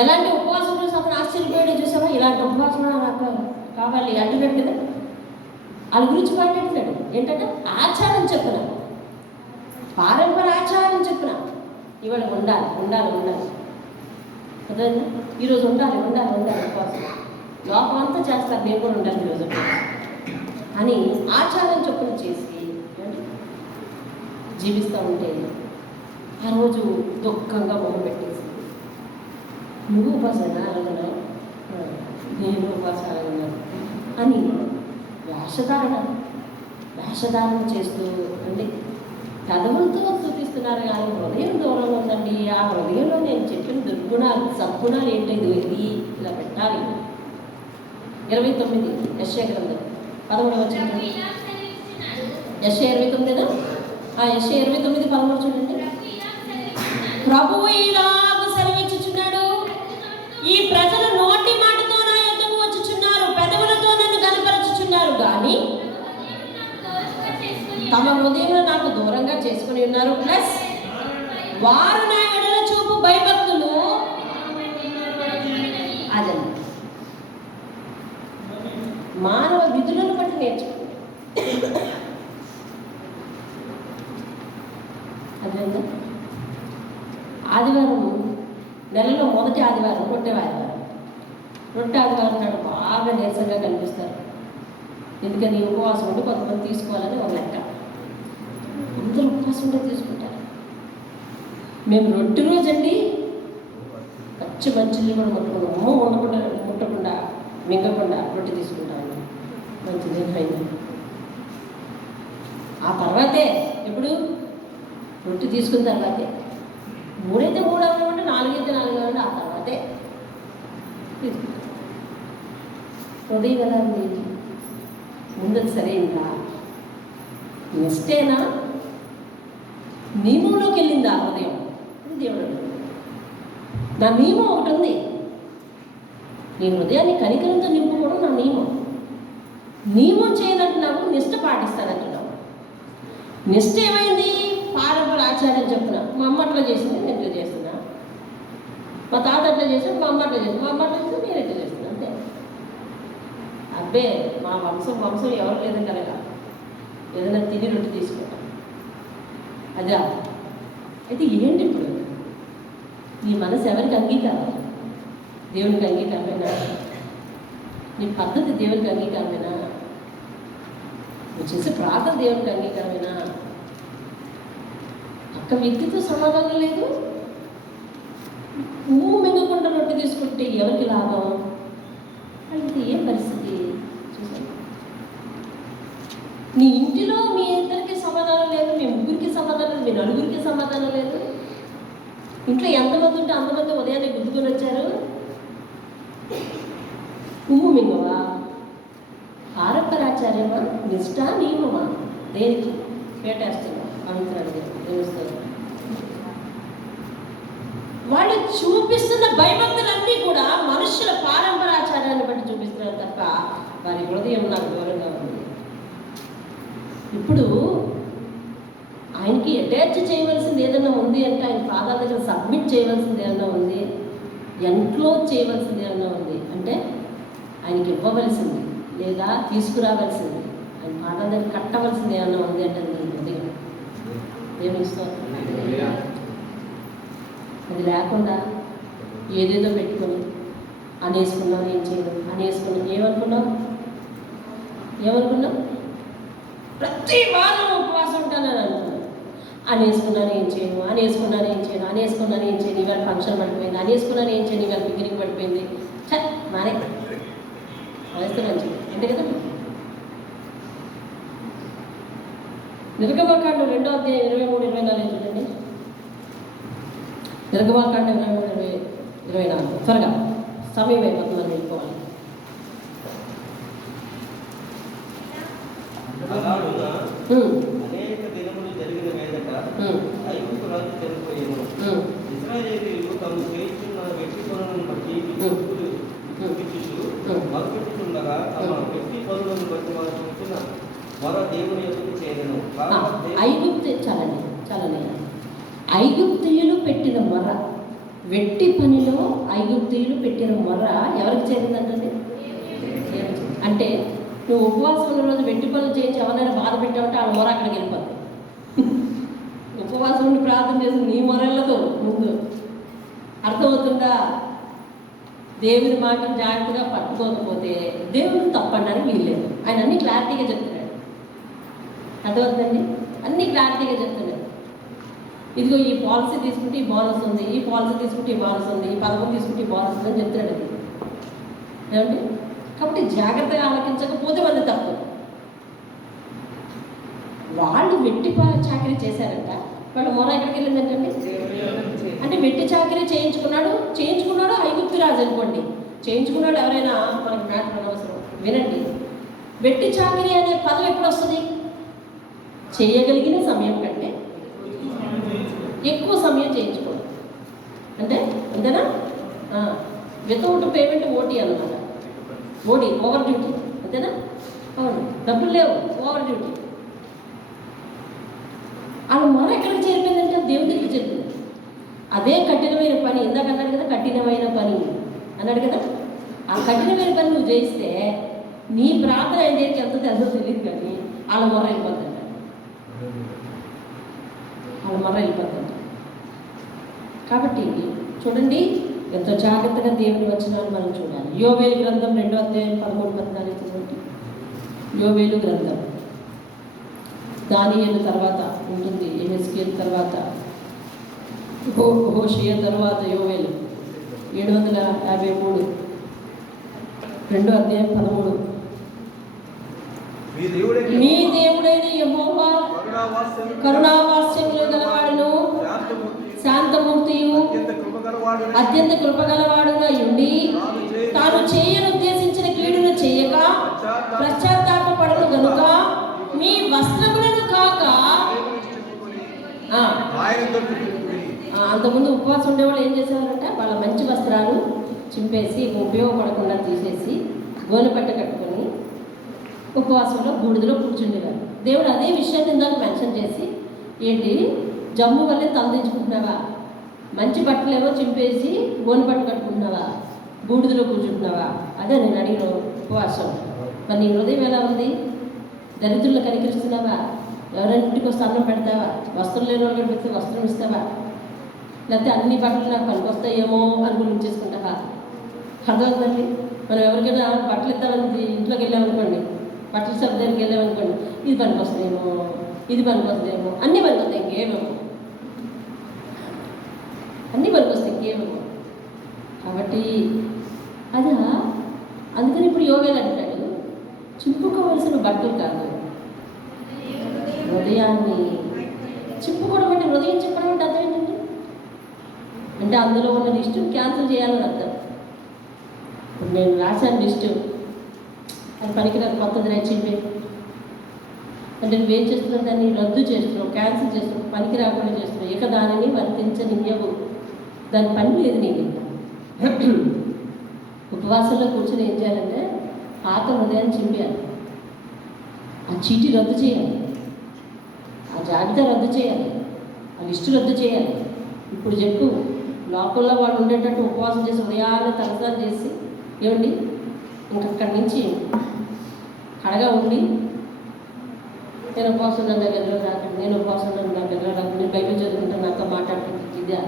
ఎలాంటి ఉపవాసం చూసి అతను ఆశ్చర్యపోయాడు. చూసావా, ఇలాంటి ఉపవాసం నాకు కావాలి అంటున్నాడు కదా. వాళ్ళ గురించి మాట్లాడుతున్నాడు. ఏంటంటే ఆచారం చెప్పున, పారంపర్య ఆచారం చెప్పున ఇవాళ ఉండాలి ఉండాలి ఉండాలి అర్థమైందా? ఈరోజు ఉండాలి ఉండాలి ఉండాలి ఉపవాసం. లోపం అంతా చేస్తారు, నేను కూడా ఉండాలి ఈరోజు అని ఆచారం చెప్పున చేసి జీవిస్తూ ఉంటే ఆ రోజు దుఃఖంగా మొహం పెట్టేసి, నువ్వు ఉపాసన అలాగన్నావు, నేను ఉపాసన అలాగన్నాను అని వేషధారణ చేస్తూ అంటే కథలతో చూపిస్తున్నారు కానీ హృదయం దూరంగా ఉందండి. ఆ హృదయంలో నేను చెప్పిన దుర్గుణాలు సద్గుణాలు ఏంటంటే ఇది ఇలా పెట్టాలి. 29 యెషయా గ్రంథం 13వ వచనం. యెషయా 29 యెషయా 29:13 చూడండి. ప్రభువు ఇలాగ సెలవిచ్చుచున్నాడు, ఈ ప్రజలు నోటి మాటతో నా యొద్దకు వచ్చుచున్నారు, పెదవులతో నన్ను కనపరచుచున్నారు కానీ తమ హృదయంలో నాకు దూరంగా చేసుకుని ఉన్నారు. ప్లస్ వారు నా ఎడల చూపు భయభక్తులు. అదే మానవ విధులను బట్టి నేర్చుకో. అదేందా ఆదివారం నెలలో మొదటి ఆదివారం రొట్టె ఆదివారం నాడు బాగా నీరసంగా కనిపిస్తారు. ఎందుకని ఉపవాసం ఉండి కొంతమంది తీసుకోవాలని ఒక లెక్క. అందరూ ఉపవాసం ఉంటే తీసుకుంటారు. మేము రొట్టె రోజండి మంచిని కూడా ముట్టకుండా మింగకుండా రొట్టె తీసుకుంటాను. మంచిది అయినా ఆ తర్వాతే ఎప్పుడు రొట్టె తీసుకున్న తర్వాతే 3 అయితే 3 అవ్వమంటే 4 అయితే 4 అవ్వండి, ఆ తర్వాతే తీసుకుంటాను. హృదయం ఎలా ఉంది? ముందది సరైందా? నిష్టేనా? నియమంలోకి వెళ్ళిందా హృదయం? దేవుడు నా నియమం ఒకటి ఉంది. నీ హృదయాన్ని కనికరంతో నింపుకోవడం నా నియమం. నియమం చేయనంటున్నావు, నిష్ట పాటిస్తానంటున్నావు. నిష్ట ఏమైంది? పారంపర ఆచార్యం చెప్పున మా అమ్మ అట్లా చేసింది, నేను ఇట్లా చేస్తున్నా. మా తాత అట్లా చేసాడు, మా అమ్మ అట్లా చేసింది, మా అమ్మ అట్లా చేసింది, నేను ఇట్లా చేస్తున్నా. అంతే. అబ్బే మా వంశం ఎవరు లేదని కనుక ఏదైనా తిని రొట్టె తీసుకుంటాం. అదా అయితే ఏంటి ఇప్పుడు నీ మనసు ఎవరికి అంగీకారం? దేవునికి అంగీకారమేనా? నీ పద్ధతి దేవునికి అంగీకారమేనా? నువ్వు చేసే ప్రార్థన దేవునికి అంగీకారమేనా? పక్క వ్యక్తితో సమాధానం లేదు. నువ్వు మింగకుండా రొట్టె తీసుకుంటే ఎవరికి లాభం? అయితే ఏం పరిస్థితి చూసాను. నీ ఇంటిలో మీ ఇద్దరికి సమాధానం లేదు, మీ ముగ్గురికి సమాధానం లేదు, మీ నలుగురికి సమాధానం లేదు. ఇంట్లో ఎంతమంది ఉంటే అంతమంది ఉదయాన్నే గుద్దుకొని వచ్చారు. ఉమ్ము మింగవా? పారంపరాచార్యమా? నిష్ట నియమమా? దేనికి పేటేస్తున్నా? పవిత్రాడు తెలుస్తుంది. వాళ్ళు చూపిస్తున్న భయభక్తులన్నీ కూడా మనుషుల పారంపరాచారాన్ని బట్టి చూపిస్తున్నారు తప్ప వారి హృదయం నాకు దూరంగా ఉంది. ఇప్పుడు ఆయనకి అటాచ్ చేయవలసింది ఏదైనా ఉంది అంటే, ఆయన పాదాల దగ్గర సబ్మిట్ చేయవలసింది ఏదైనా ఉంది, ఎన్క్లోజ్ చేయవలసింది ఏదైనా ఉంది అంటే, ఆయనకి ఇవ్వవలసింది లేదా తీసుకురావలసింది, ఆయన పాదాల దగ్గర కట్టవలసింది ఏదైనా ఉంది అంటే అది ఉదయం ఏమి ఇస్తాం. అది లేకుండా ఏదేదో పెట్టుకొని అనేసుకున్నాను, ఏం చేయను అనేసుకున్నాం. ఏమనుకున్నాం? ప్రతి వారం ఉపవాసం ఉంటానని అనుకున్నాను. అనేసుకున్నాను ఏం చేయను ఇవాళ ఫంక్షన్ పడిపోయింది, అనేసుకున్నాను ఏం చేయను ఇవాళ పిక్నిక్ పడిపోయింది. మానే అనేస్తున్నాను అంతే కదా. నిర్గమకాండం 2వ అధ్యాయం 23-24 చూడండి. నిర్గమకాండం 23-24 త్వరగా సమయం అయిపోతుందని వెళ్ళిపోవాలి. అనేక దినములు జరిగిన మీదట ఐగుప్తు రాజు చనిపోయాను. ఇశ్రాయేలీయులు తాము చేస్తున్న వ్యక్తి పనులను బట్టి మొదలుపెట్టుతుండగా తమ వ్యక్తి పనులను బట్టి వారు చూస్తున్న మొర దేవుని యొక్కకు చేరెను. ఐగుప్తీయులు పెట్టిన మొర, వెట్టి పనిలో ఐగుప్తీయులు పెట్టిన మొర ఎవరికి చేరిందంటే, అంటే నువ్వు ఉపవాసం ఉన్న రోజు వెట్టి పనులు చేయించి ఎవరైనా బాధ పెట్టామంటే ఆ మొర అక్కడికి వెళ్ళిపోతుంది. ఉపవాసం ఉండి ప్రార్థన చేసి నీ మొరలతో ముందు అర్థమవుతుందా? దేవుని మాటను జాగ్రత్తగా పట్టుకోకపోతే దేవుని తప్పడానికి వీల్లేదు. ఆయన అన్ని క్లారిటీగా చెప్తున్నాడు. అర్థమవుతుందండి? అన్ని క్లారిటీగా చెప్తున్నాడు. ఇదిగో ఈ పాలసీ తీసుకుంటే ఈ బోనస్ ఉంది, ఈ పాలసీ తీసుకుంటే ఈ బోనస్ ఉంది, ఈ పథకం తీసుకుంటే ఈ బోనస్ ఉంది అని చెప్తున్నాడు. అది ఏమండి? కాబట్టి జాగ్రత్తగా ఆలోచించకపోతే వాళ్ళు తప్పు. వాళ్ళు వెట్టి చాకరీ చేశారంట. వాళ్ళ మొర ఎక్కడికి వెళ్ళిందంటే, అంటే వెట్టి చాకరీ చేయించుకున్నాడు ఐగుప్తు రాజు అనుకోండి. చేయించుకున్నాడు ఎవరైనా మనకి మ్యాటర్ అనవసరం. వినండి, వెట్టి చాకరీ అనే పదం ఎప్పుడు వస్తుంది? చేయగలిగిన సమయం కంటే ఎక్కువ సమయం చేయించుకోవడం అంటే, అంతేనా? వితౌట్ పేమెంట్ ఓటీ అన్నమాట. ఓవర్ డ్యూటీ, అంతేనా? అవును, డబ్బులు లేవు, ఓవర్ డ్యూటీ. వాళ్ళ మొర ఎక్కడికి చేరిపోయిందంటే దేవుని దగ్గరికి చేరిపోయింది. అదే కఠినమైన పని, ఇందాక అన్నాడు కదా, కఠినమైన పని అన్నాడు కదా. ఆ కఠినమైన పని నువ్వు చేస్తే నీ ప్రార్థన ఆయన దగ్గరికి ఎంత తెలుసో తెలియదు, కానీ వాళ్ళ మొర వెళ్ళిపోతుందంట. కాబట్టి చూడండి, ఎంతో జాగ్రత్తగా దేవుని వచనాలు మనం చూడాలి. యోవేలు గ్రంథం 2వ అధ్యాయం 13-14 చూడండి. యోవేలు గ్రంథం దానియేలు తర్వాత ఉంటుంది, యెహెజ్కేలు తర్వాత హోషేయ తర్వాత యోవేలు. 753 2వ అధ్యాయం 13. మీ దేవుడైన యెహోవా కరుణావాస్యములు గలవాడును శాంతమూర్తియు అత్యంత కృపగలవాడునై ఉండి తాను చేయనుద్దేశించిన కీడును చేయక పశ్చాత్తాపపడను గనుక మీ వస్త్రములను కాక అంతకుముందు ఉపవాసం ఉండేవాళ్ళు ఏం చేసేవారంటే వాళ్ళ మంచి వస్త్రాలు చింపేసి ఉపయోగపడకుండా తీసేసి గోనెపట్ట కట్టుకొని ఉపవాసంలో బూడిదలో కూర్చుండేవారు. దేవుడు అదే విషయాన్ని ఇందాక మెన్షన్ చేసి, ఏంటి జమ్ము వల్లే తలదించుకుంటున్నావా, మంచి బట్టలేమో చింపేసి గోనెపట్ట కట్టుకుంటున్నావా, బూడిదలో కూర్చుంటున్నావా? అదే నేను అడిగిన ఉపవాసం. మరి నీ హృదయం ఎలా ఉంది? దరిద్రులను కనికరిస్తున్నావా? ఎవరైనా ఇంటికి వస్తే అన్నం పెడతావా? వస్త్రం లేని వాళ్ళు పెడితే వస్త్రం ఇస్తావా? లేకపోతే అన్ని బట్టలు నాకు పనికొస్తాయేమో అని గురించేసుకుంటావా? అర్థమవుతుందండి. మనం ఎవరికైనా బట్టలు ఇద్దామని ఇంట్లోకి వెళ్ళామనుకోండి, బట్టల షాప్ దగ్గరికి వెళ్ళామనుకోండి, ఇది పనికొస్తాయేమో, ఇది పనికొస్తాయేమో, అన్నీ పనికొస్తాయి, ఇంకేమో అన్నీ పనికొస్తాయి, ఇంకేమో. కాబట్టి అదా అందుకని ఇప్పుడు యోగాలు అంటాడు, చింపుకోవలసిన బట్టలు కాదు, హృదయాన్ని చింపుకోవడం. అంటే హృదయం చింపడం అంటే అర్థం ఏంటండి? అంటే అందులో ఉన్న లిస్టు క్యాన్సిల్ చేయాలని అర్థం. ఇప్పుడు నేను రాశాను లిస్టు, అది పనికిరాదు, కొత్తది చింపే అంటే నువ్వేం చేస్తున్నావు? దాన్ని రద్దు చేస్తున్నావు, క్యాన్సిల్ చేస్తున్నావు, పనికి రాకుండా చేస్తున్నావు. ఇక దానిని వర్తించనివ్వవు, దాని పని లేదు నీకు. ఉపవాసంలో కూర్చొని ఏం చేయాలంటే పాత హృదయాన్ని చింపేయాలి, ఆ చీటీ రద్దు చేయాలి, ఆ జాబితా రద్దు చేయాలి, ఆ లిస్టు రద్దు చేయాలి. ఇప్పుడు చెప్పు, లోపల్లో వాడు ఉండేటట్టు ఉపవాసం చేసి ఉదయాన్నే తలస్నానం చేసి ఏమండి ఇంకక్కడి నుంచి కడగా ఉండి, నేను ఉపవాసం నా గదిలో రాకండి, నేను ఉపవాసం నా గదిలో రాకండి, నేను బైబిల్ చదువుకుంటాను, నాతో మాట్లాడుకుంటుంది, ఇదే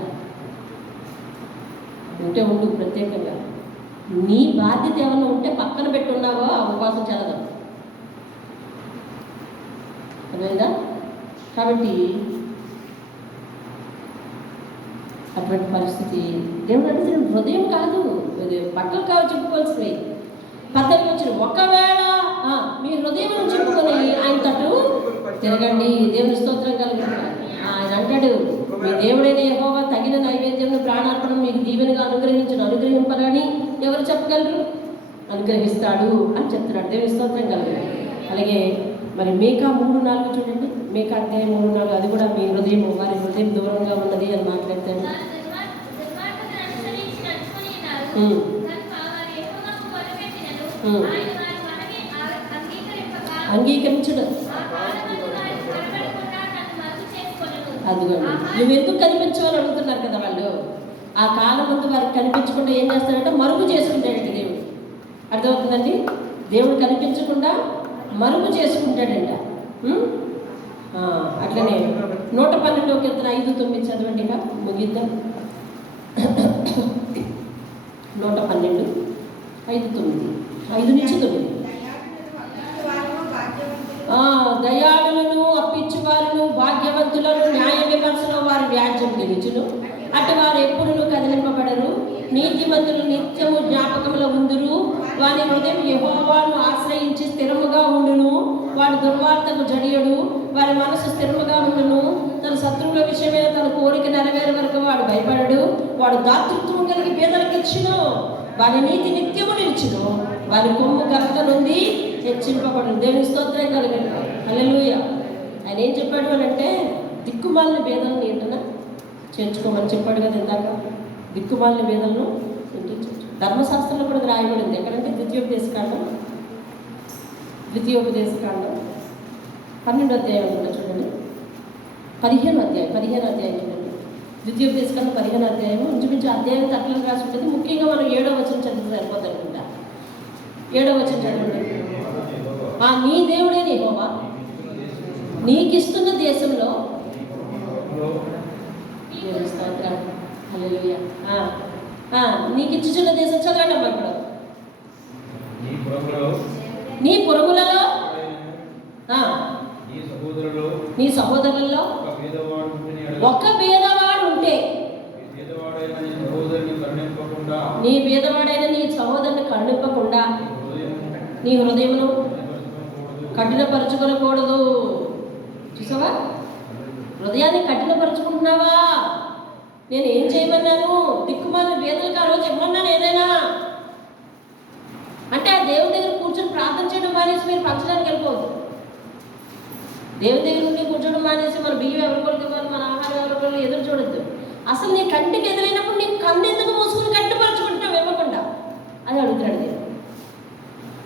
ఉంటే ఉండు. ప్రత్యేకంగా నీ బాధ్యత ఏమన్నా ఉంటే పక్కన పెట్టున్నావో ఆ ఉపవాసం చదవదు, అదేదా? కాబట్టి అటువంటి పరిస్థితి దేవుడు అంటే హృదయం కాదు, బట్టలు కావు చెప్పుకోవాల్సినవి. పద్ధతి వచ్చిన ఒకవేళ మీ హృదయం చెప్పుకొని ఆయన తట్టు తిరగండి. దేవుని స్తోత్రం కలుగుతుంది. ఆయన అంటాడు, మీ దేవుడైన యెహోవా తగిన నైవేద్యం ప్రాణార్పణం మీకు దీవెనగా అనుగ్రహింపరని ఎవరు చెప్పగలరు? అనుగ్రహిస్తాడు అని చెప్తున్నాడు. దేవుని స్తోత్రం కలుగుతుంది. అలాగే మరి మేకా 3:4 చూడండి, మేకా అధ్యాయం 3:4, అది కూడా మీ హృదయం వారి హృదయం దూరంగా ఉన్నది అని మాట్లాడతాడు. అంగీకరించడం అదిగోండి. నువ్వెందుకు కనిపించాలని అడుగుతున్నారు కదా వాళ్ళు. ఆ కాలం ముందు వారికి కనిపించకుండా ఏం చేస్తాడంటే మరుగు చేసుకుంటాడంట దేవుడు. అర్థమవుతుందండి? దేవుడు కనిపించకుండా మరుగు చేసుకుంటాడంట. అట్లనే 112 కీర్తన 5:9 చదవండి, ముగిద్దాం. 112 5:9, 5-9. దయాళులను అప్పించువారును భాగ్యవంతులను న్యాయ విమర్శలో వారి వ్యాజ్యం గెలుచును, అటు వారు ఎప్పుడును కదిలింపబడరు. నీతిమంతులు నిత్యము జ్ఞాపకములో ఉందురు, వారి హృదయం యెహోవాను ఆశ్రయించి స్థిరముగా ఉండును. వాడు దుర్వార్తకు జడియడు, వారి మనసు స్థిరముగా ఉండును. తన శత్రువుల విషయమైన తన కోరిక నెరవేరే వరకు వాడు భయపడడు. వాడు దాతృత్వం కలిగి పేదలకు ఇచ్చును, వారి నీతి నిత్యము నిలిచును. వారి కొమ్ము ఘనత నుండి హెచ్చింపబడును. దేవుని స్తోత్రం కలుగును. హల్లెలూయా. ఆయన ఏం చెప్పాడు అని అంటే, దిక్కుమాలిన భేదాలను ఏంటన్నా చేర్చుకోమని చెప్పాడు కదా ఇందాక. దిక్కుమాలిన భేదాలను ధర్మశాస్త్రంలో కూడా రాయబడింది. ఎక్కడంటే ద్వితీయోపదేశకాండం 12వ అధ్యాయం చూడండి, 15వ అధ్యాయం చూడండి. ద్వితీయోపదేశకాండం 15వ అధ్యాయం ఇంచుమించు అధ్యాయం తట్లను రాసి ఉంటుంది. ముఖ్యంగా మనం 7వ వచనం చదివితే సరిపోతుంది అనుకుంటా. 7వ వచనం చదవండి. నీ దేవుడైన యెహోవా నీకిస్తున్న దేశంలో నీకు ఇచ్చుచున్న దేశం చదవండి అమ్మా. ఇప్పుడు నీ పొరుగులలో నీ సహోదరులలో ఒక భేదవాడు ఉంటే నీ పేదవాడైన నీ సహోదరుని కరుణింపకుండా నీ హృదయమును కఠినపరుచుకోకూడదు. చూసావా, హృదయాన్ని కఠినపరుచుకుంటున్నావా? నేను ఏం చేయమన్నాను? దిక్కుమాలిన పేదలకు ఆ రోజు ఇవ్వమన్నాను ఏదైనా అంటే ఆ దేవుడి దగ్గర కూర్చొని ప్రార్థన చేయడం మానేసి మీరు పంచడానికి వెళ్ళిపోవద్దు. దేవుడి దగ్గర నుండి కూర్చోడం మానేసి మన బియ్యం ఎవరికోళ్ళకి ఇవ్వాలి, మన ఆహారం ఎవరికోళ్ళు ఎదురు చూడొద్దు. అసలు నీ కంటికి ఎదురైనప్పుడు నీ కన్ను ఎందుకు మూసుకుని కట్టుపరుచుకుంటున్నావు ఇవ్వకుండా? అది అడుగుతాడు దేవుడు.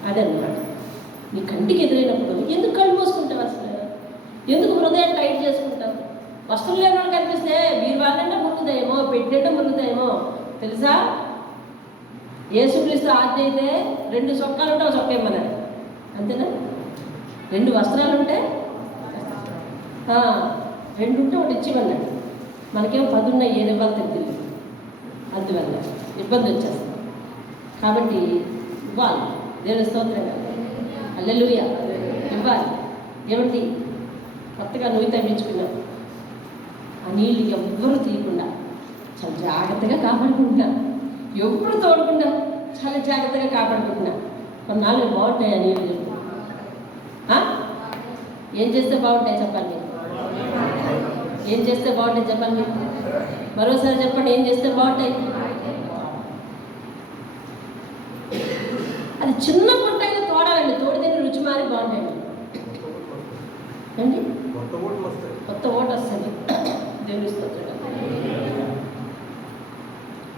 అదే అన్నాడు, నీ కంటికి ఎదురైనప్పుడు ఎందుకు కళ్ళు మూసుకుంటావు? అసలు ఎందుకు హృదయాన్ని టైట్ చేసుకుంటావు? వస్త్రం లేని వాళ్ళు కనిపిస్తే వీరు వాళ్ళంటే మురుగుతాయేమో, పెట్టినట్టే మురుగుతాయేమో తెలుసా? యేసుక్రీస్తు ఆజ్ఞ అయితే 2 చొక్కాలు ఉంటే ఒక చొక్కా ఇమ్మన్నాడు, అంతేనా? 2 వస్త్రాలు ఉంటే 2 ఉంటే ఒకటి ఇచ్చిమన్నాడు. మనకేమో 10 ఉన్నాయి, ఏది ఇవ్వాలి తెలియదు. అందువల్ల ఇబ్బంది వచ్చేస్తుంది. కాబట్టి ఇవ్వాలి. దేవుని స్తోత్రం, హల్లెలూయా. ఇవ్వాలి. ఏమిటి? కొత్తగా నువ్వు తగ్గించుకున్నావు, ఆ నీళ్ళు ఎవ్వరూ తీయకుండా చాలా జాగ్రత్తగా కాపాడుకుంటున్నా, ఎవ్వరు తోడకుండా చాలా జాగ్రత్తగా కాపాడుకుంటున్నా. కొన్నాళ్ళు బాగుంటాయి ఆ నీళ్ళు. ఏం చేస్తే బాగుంటాయి చెప్పండి? ఏం చేస్తే బాగుంటాయి చెప్పండి? మరోసారి చెప్పండి, ఏం చేస్తే బాగుంటాయి? అది చిన్న పుట్ట అయినా తోడాలండి, తోడితే రుచి మారి బాగుంటాయండి అండి. కొత్త ఓట వస్తుంది. దేవుని స్తోత్రం.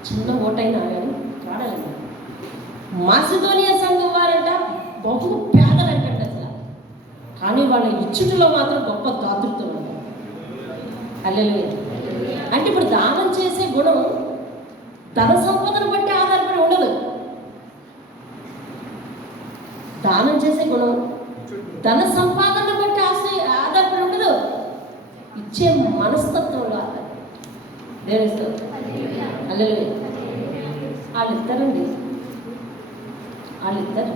చిన్న ఓటైనా కానీ తోడాలండి. మాసిదోనియా సంఘం వారంట బహు పేదలంటండి అసలు, కానీ వాళ్ళ ఇచ్చుటిలో మాత్రం గొప్ప దాతృత్వం ఉంటుంది. హల్లెలూయా. అంటే ఇప్పుడు దానం చేసే గుణం ధన సంపదను బట్టి ఆధారపడి ఉండదు. దానం చేసే గుణం ధన సంపాదన బట్టి ఆధారపడి ఉండదు. ఇచ్చే మనస్తత్వంలో ఆధారపడి. దేవుని స్తోత్రం. హల్లెలూయా. వాళ్ళు ఇస్తారండి, వాళ్ళు ఇస్తారు.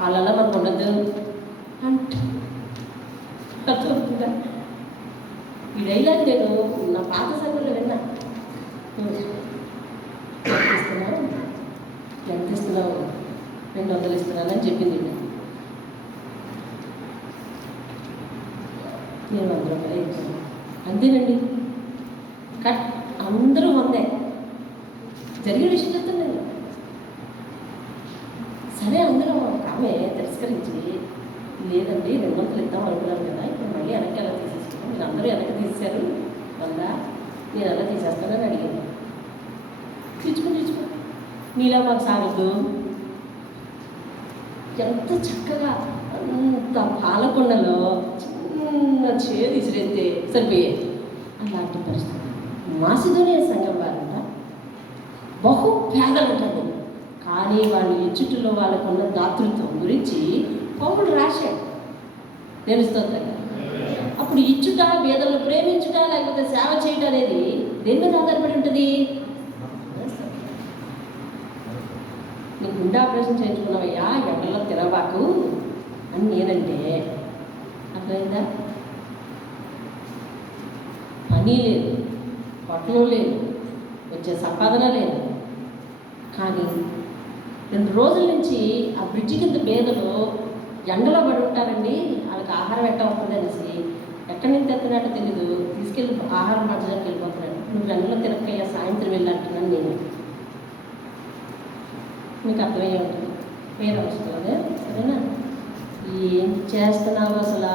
వాళ్ళ మనకు ఉండద్దు అంటే ఈ డైలాగ్ నేను నా పాత సంఘంలో విన్నా. ఎంత ఇస్తున్నావు? 200 ఇస్తున్నానని చెప్పింది. నేను 100 రూపాయలు ఇచ్చాను, అంతేనండి. కట్ అందరూ 100. జరిగిన విషయం చెప్తాను. సరే అందరూ ఆమె తిరస్కరించి, లేదండి 200 ఇద్దాం అనుకున్నాను కదా, ఇప్పుడు మళ్ళీ వెనక్కి ఎలా తీసేసుకున్నాను? మీరు అందరూ వెనక్కి తీసేశారు 100, నేను ఎలా తీసేస్తానని అడిగాను. తీర్చుకో నీలా మాకు సాగద్దు. ఎంత చక్కగా అంత పాలకొండలో చిన్న చేదు ఇసిరెత్తే సరిపోయేది. అలాంటి పరిస్థితి. మాసిదోనియా సంఘం వారంట బహు పేదలంటాడు, కానీ వాళ్ళ ఇచ్చుట్లో వాళ్ళకున్న దాతృత్వం గురించి పౌలు రాశాడు. దేవుని స్తోత్రం. అప్పుడు ఇచ్చుట, పేదలను ప్రేమించుట, లేకపోతే సేవ చేయటం అనేది దేని మీద ఆధారపడి ఉంటుంది? నీ గుండె ఆపరేషన్ చేయించుకున్నావయ్యా, ఎండల్లో తిరగబాకు అని నేనంటే అర్థమైందా? పని లేదు, పట్టణం లేదు, వచ్చే సంపాదన లేదు. కానీ 2 రోజుల నుంచి ఆ బ్రిడ్జి కింద పేదలు ఎండలో పడి ఉంటారండి. వాళ్ళకి ఆహారం ఎట్ట వస్తుంది అనేసి ఎక్కడి నుంచి తెస్తున్నట్టు తెలీదు, తీసుకెళ్ళి ఆహారం పంచడానికి వెళ్ళిపోతున్నాడు. నువ్వు ఎండలో తిరగయ్యా, సాయంత్రం వెళ్ళంటున్నాను నేను. మీకు అర్థమయ్యే ఉంటుంది, పేరు అవసరం. సరేనా? ఏం చేస్తున్నావు అసలు?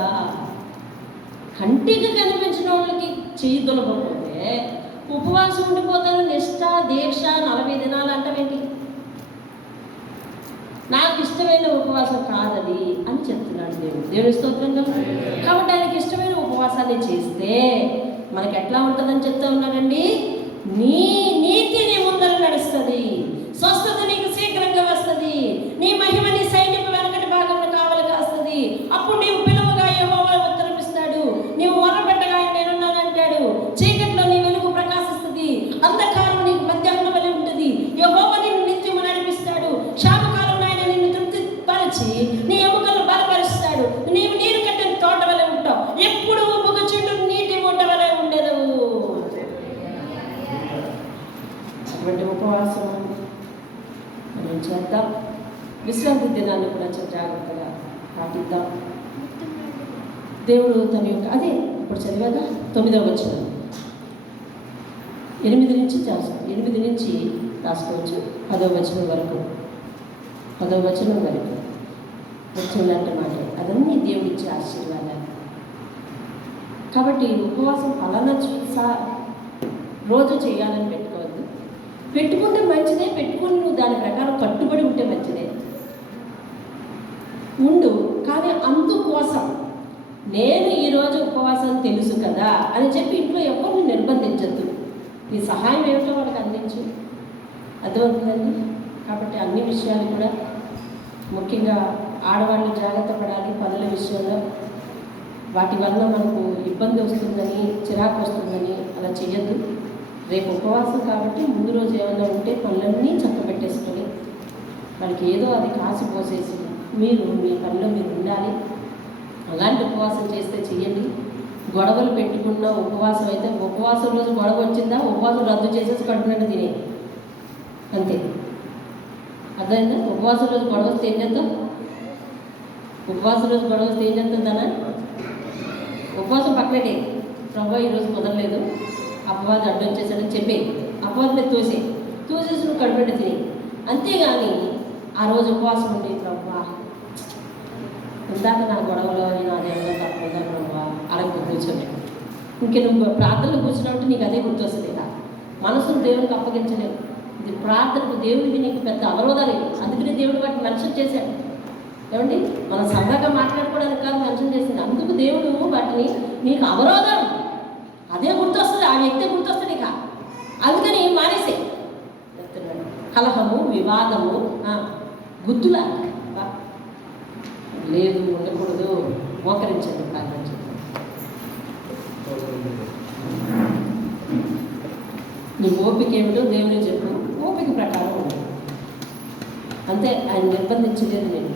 కంటికి కనిపించిన వాళ్ళకి చెయ్యి దొలకపోతే ఉపవాసం ఉండిపోతాను, నిష్ఠ దీక్ష 40 దినాలు అంటావేంటి? నాకు ఇష్టమైన ఉపవాసం కాదని అని చెప్తున్నాడు దేవుడు. దేవుని స్తోత్రం కదా. కాబట్టి ఆయనకి ఇష్టమైన ఉపవాసాన్ని చేస్తే మనకి ఎట్లా ఉంటుందని చెప్తా ఉన్నాడండి. నీ నీతి నీ ముందర నడుస్తుంది, స్వస్థత నీకు శీఘ్రంగా వస్తుంది, నీ మహిమ నీ సైన్యం వెనకటి భాగంలో కావాలి కాస్తుంది. అప్పుడు నీవు పిలువగా యెహోవా ఉత్తరమిస్తాడు, నీవు మొర్రపెట్టగా నేనున్నానంటాడు. చీకట్లో నీ వెలుగు ప్రకాశిస్తుంది, అంధకారం నీకు మధ్యాహ్నం వలె ఉంటుంది. యెహోవా నిన్ను నిత్యము నడిపిస్తాడు, క్షామకాలంలో ఆయన నిన్ను తృప్తిపరిచి నీ ఎముకలను బలపరుస్తాడు. నీవు నీరు కట్టిన తోట వలె ఉంటావు, ఎప్పుడు ఒక చెట్టు నీటి మూట వలె ఉండదు. అటువంటి ఉపవాసం చేద్దాం. విశ్రాంతి దినాన్ని కూడా చాలా జాగ్రత్తగా పాటిద్దాం. దేవుడు తన యొక్క అదే ఇప్పుడు చదివాగా 9వ వచనం 8 నుంచి 8 నుంచి రాసుకోవచ్చు 10వ వచనం వరకు వచ్చినట్టు మాట అదన్నీ దేవుడిచ్చే ఆశీర్వాదాలు. కాబట్టి ఉపవాసం ఫలానా రోజు చేయాలని పెట్టుకోవద్దు. పెట్టుకుంటే మంచిదే, పెట్టుకుని నువ్వు దాని ప్రకారం కట్టుబడి ఉంటే మంచిదే ఉండు. కానీ అందుకోసం నేను ఈరోజు ఉపవాసం తెలుసు కదా అని చెప్పి ఇంట్లో ఎవరిని నిర్బంధించద్దు. నీ సహాయం ఏమిటో వాళ్ళకి అందించు. అర్థమవుతుందండి. కాబట్టి అన్ని విషయాలు కూడా ముఖ్యంగా ఆడవాళ్ళు జాగ్రత్త పడాలి. పనుల విషయంలో వాటి వల్ల మనకు ఇబ్బంది వస్తుందని, చిరాకు వస్తుందని అలా చేయొద్దు. రేపు ఉపవాసం కాబట్టి ముందు రోజు ఏమైనా ఉంటే పనులన్నీ చక్కబెట్టేసుకొని వాళ్ళకి ఏదో అది కాసి పోసేసి మీరు మీ పనిలో మీరు ఉండాలి. అలాంటి ఉపవాసం చేస్తే చెయ్యండి. గొడవలు పెట్టుకున్న ఉపవాసం అయితే ఉపవాసం రోజు గొడవ వచ్చిందా ఉపవాసం రద్దు చేసేసి కడుపునట్టు తినే అంతే. అర్థమైందా? ఉపవాసం రోజు గొడవ వస్తే ఏం చేద్దాం? ఉపవాసం రోజు గొడవ వస్తే ఏం చేస్తుందనా? ఉపవాసం పక్కనే ప్రభు ఈరోజు కుదరలేదు, అపవాదం అడ్డు వచ్చేసాడని చెప్పే అపవాదం మీద తోసేసి నువ్వు కడుపునట్టు తినే. అంతేగాని ఆ రోజు ఉపవాసం ఉండే ప్రభు ఇందాక నా గొడవలో నేను అదేమో తప్పదా ప్రభు అరకు కూర్చొని ఇంక నువ్వు ప్రార్థనలు కూర్చున్నట్టు నీకు అదే గుర్తొస్తుంది. మనసును దేవునికి అప్పగించలేవు. ఇది ప్రార్థనకు దేవుడికి నీకు పెద్ద అవరోధాలు. అందుకనే దేవుడు వాటిని మెన్షన్ చేశాడు. ఏమండి, మనం సరదాగా మాట్లాడుకోవడానికి కాదు మెన్షన్ చేసింది. అందుకు దేవుడు వాటిని నీకు అవరోధం అదే గుర్తొస్తుంది, ఆ వ్యక్తి గుర్తొస్తుంది. ఇక అందుకని మానేసే కలహము, వివాదము, గుద్దులా లేదు, ఉండకూడదు. మోకరించండి, ప్రార్థన చేయండి. నీ ఓపిక ఏమిటో దేవుని చెప్పు, ఓపిక ప్రకారం ఉండదు. అంతే, ఆయన నిర్బంధించలేదు. నేను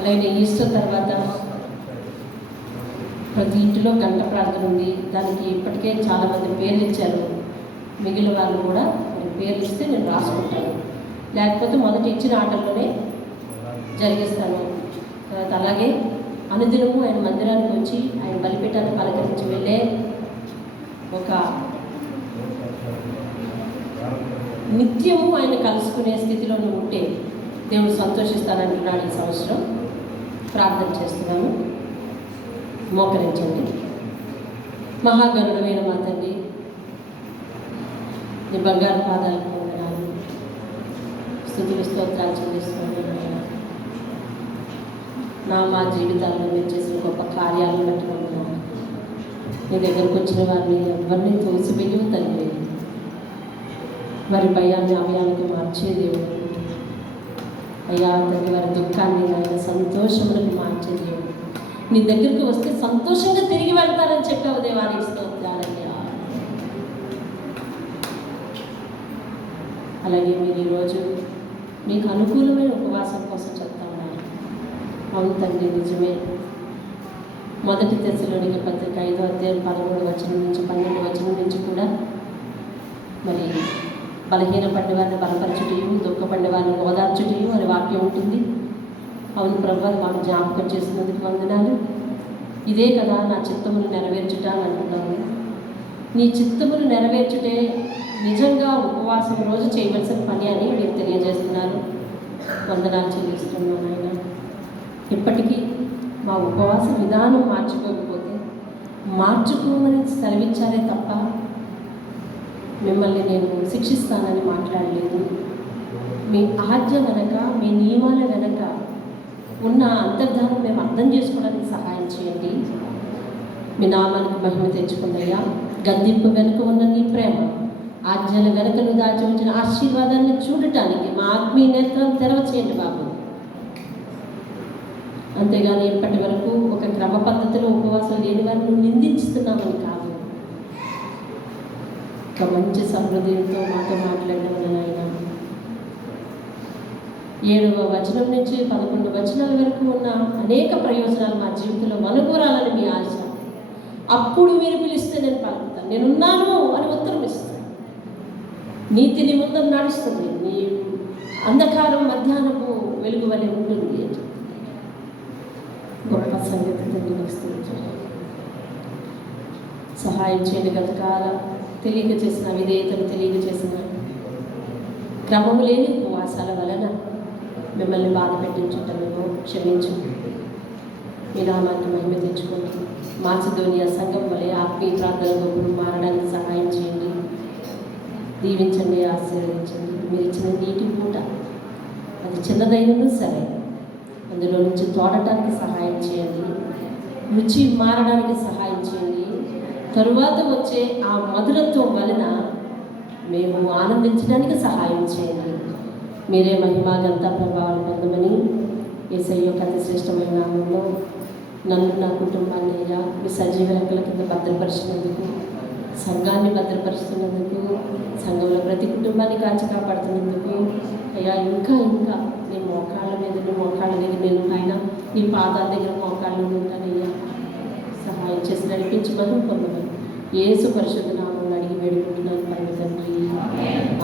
అలాగే ఈస్టర్ తర్వాత ప్రతి ఇంటిలో గంట ప్రార్థన ఉంది. దానికి ఇప్పటికే చాలామంది పేర్లు ఇచ్చారు. మిగిలిన వాళ్ళు కూడా పేర్లు ఇస్తే నేను రాసుకుంటాను, లేకపోతే మొదటి ఇచ్చిన ఆటల్లోనే జరిగిస్తాను. తర్వాత అలాగే అనుదినము ఆయన మందిరానికి వచ్చి ఆయన బలిపీఠాన్ని పలకరించి వెళ్ళే ఒక నిత్యము ఆయన కలుసుకునే స్థితిలో నువ్వు ఉంటే దేవుడు సంతోషిస్తానంటున్నాడు. ఈ సంవత్సరం ప్రార్థన చేస్తున్నాను. మోకరించండి. మహాగరుడమైన మా తండ్రి, నీ బంగారు పాదాలకు వందనాలు, స్తుతులు స్తోత్రాలు చెల్లిస్తున్నాను. మా జీవితాల్లో మీరు చేసిన గొప్ప కార్యాలను బట్టి వందనాలు. నీ దగ్గరకు వచ్చిన వారిని ఎవరిని తోసిపెట్టి తండ్రి, వారి భయాన్ని అభయానికి మార్చే దేవుడు అయ్యా తండ్రి, వారి దుఃఖాన్ని ఆయన సంతోషములకు మార్చే దేవుడు. నీ దగ్గరికి వస్తే సంతోషంగా తిరిగి వెళ్తారని చెప్పావు దేవానికి స్తోత్రాలయ్యా. అలాగే మీరు ఈరోజు మీకు అనుకూలమైన ఉపవాసం కోసం చెప్తా ఉన్నారు. అవును తండ్రి, నిజమే. మొదటి దశలోనికి పత్రిక 5వ అధ్యాయం 13వ వచనం నుంచి 12వ వచనం నుంచి కూడా మరి బలహీన పడ్డ వారిని బలపరచుటయు, దుఃఖపడ్డ వారిని ఓదార్చుటయు అని వాక్యం ఉంటుంది. అవును ప్రభు, మాకు జ్ఞాపకం చేసినందుకు వందనాలు. ఇదే కదా నా చిత్తమును నెరవేర్చుట అని అంటున్నాను. నీ చిత్తమును నెరవేర్చుటే నిజంగా ఉపవాసం రోజు చేయవలసిన పని అని మీరు తెలియజేస్తున్నారు. వందనాలు చెల్లిస్తున్నాను ఆయన. ఇప్పటికీ మా ఉపవాస విధానం మార్చుకోకపోతే మార్చుకోమని సెలవిచ్చారే తప్ప మిమ్మల్ని నేను శిక్షిస్తానని మాట్లాడలేదు. మీ ఆజ్ఞ వెనక, మీ నియమాల వెనక ఉన్న అంతర్ధానం మేము అర్థం చేసుకోవడానికి సహాయం చేయండి. మీ నామానికి మహిమ తెచ్చుకుందయ్యా. గద్దింపు వెనుక ఉన్న నీ ప్రేమ, ఆజ్ఞల వెనుకను దాచి ఉంచిన ఆశీర్వాదాన్ని చూడటానికి మా ఆత్మీయ నేత్రాన్ని తెరవ చేయండి బాబు. అంతేగాని ఇప్పటి వరకు ఒక క్రమ పద్ధతిలో ఉపవాసం లేని వారిని నిందిస్తున్నామని కాదు. ఒక మంచి సహృదయంతో మాతో మాట్లాడడం ఆయన. 7వ వచనం నుంచి 11 వచనాల వరకు ఉన్న అనేక ప్రయోజనాలు మా జీవితంలో మనకూరాలని మీ ఆశ. అప్పుడు మీరు పిలిస్తే నేను పలుకుతాను, నేనున్నాను అని ఉత్తరం ఇస్తాను. నీతి నీ ముందు నడుస్తుంది, నీ అంధకారం మధ్యాహ్నపు వెలుగు వలె ఉంటుంది. గొప్ప సంగతి తెలియజేస్తుంది. సహాయం చేయండి. గతకాల తెలియక చేసిన విధేయతను తెలియక చేసిన క్రమము లేని ఉపవాసాల వలన మిమ్మల్ని బాధ పెట్టించుంటామేమో క్షమించు. మీ నామాన్ని మహిమ తెచ్చుకుంటూ మాసిదోనియా సంఘం వలె ఆత్మీయ ప్రార్థనకు మారడానికి సహాయం చేయండి. దీవించండి, ఆశీర్వదించండి. మీరు ఇచ్చిన నీటి పూట అది చిన్నదైనను సరే అందులో నుంచి తోడటానికి సహాయం చేయండి. రుచి మారడానికి సహాయం చేయండి. తరువాత వచ్చే ఆ మధురత్వం వలన మేము ఆనందించడానికి సహాయం చేయండి. మీరే మహిమ ఘనత ప్రభావాలు పొందమని యేసయ్య యొక్క అతి శ్రేష్టమైన నామంలో నన్ను నా కుటుంబాన్ని అయ్యా మీ సజీవ రెక్కల కింద భద్రపరిచినందుకు, సంఘాన్ని భద్రపరుస్తున్నందుకు, సంఘంలో ప్రతి కుటుంబాన్ని కాచి కాపాడుతున్నందుకు అయ్యా ఇంకా ఇంకా నీ మోకాళ్ళ దగ్గర నేను ఆయన నీ పాదాల దగ్గర మోకాళ్ళు ఉంటానయ్యా. సహాయం చేసి నడిపించమని పొందమని యేసు పరిశుద్ధ నామములో అడిగి వేడుకుంటున్నాను పరమ తండ్రి.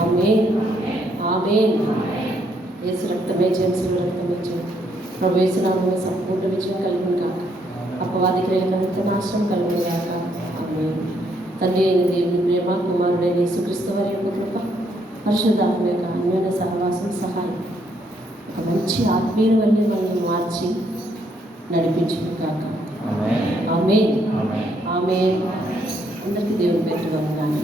ఆమేన్, ఆమేన్. యేసు రక్తమే జయం, శివ రక్తమే జయం. ప్రభు యేసు నామములో సంపూర్ణ విజయం కలుగును గాక. అపవాది క్రియలంత నాశనం కలుగును గాక. ఆమేన్. తండ్రి అయిన దేవుని ప్రేమ, కుమారుడైన యేసుక్రీస్తు వారి యొక్క కృప, పరిశుద్ధాత్మ యొక్క అన్యోన్య సహవాసం, సహాయం ఒక మంచి ఆత్మీయ వల్లే మనల్ని మార్చి నడిపించును గాక. ఆమేన్, ఆమేన్. అందరికీ దేవుని పేరు వందనాలు.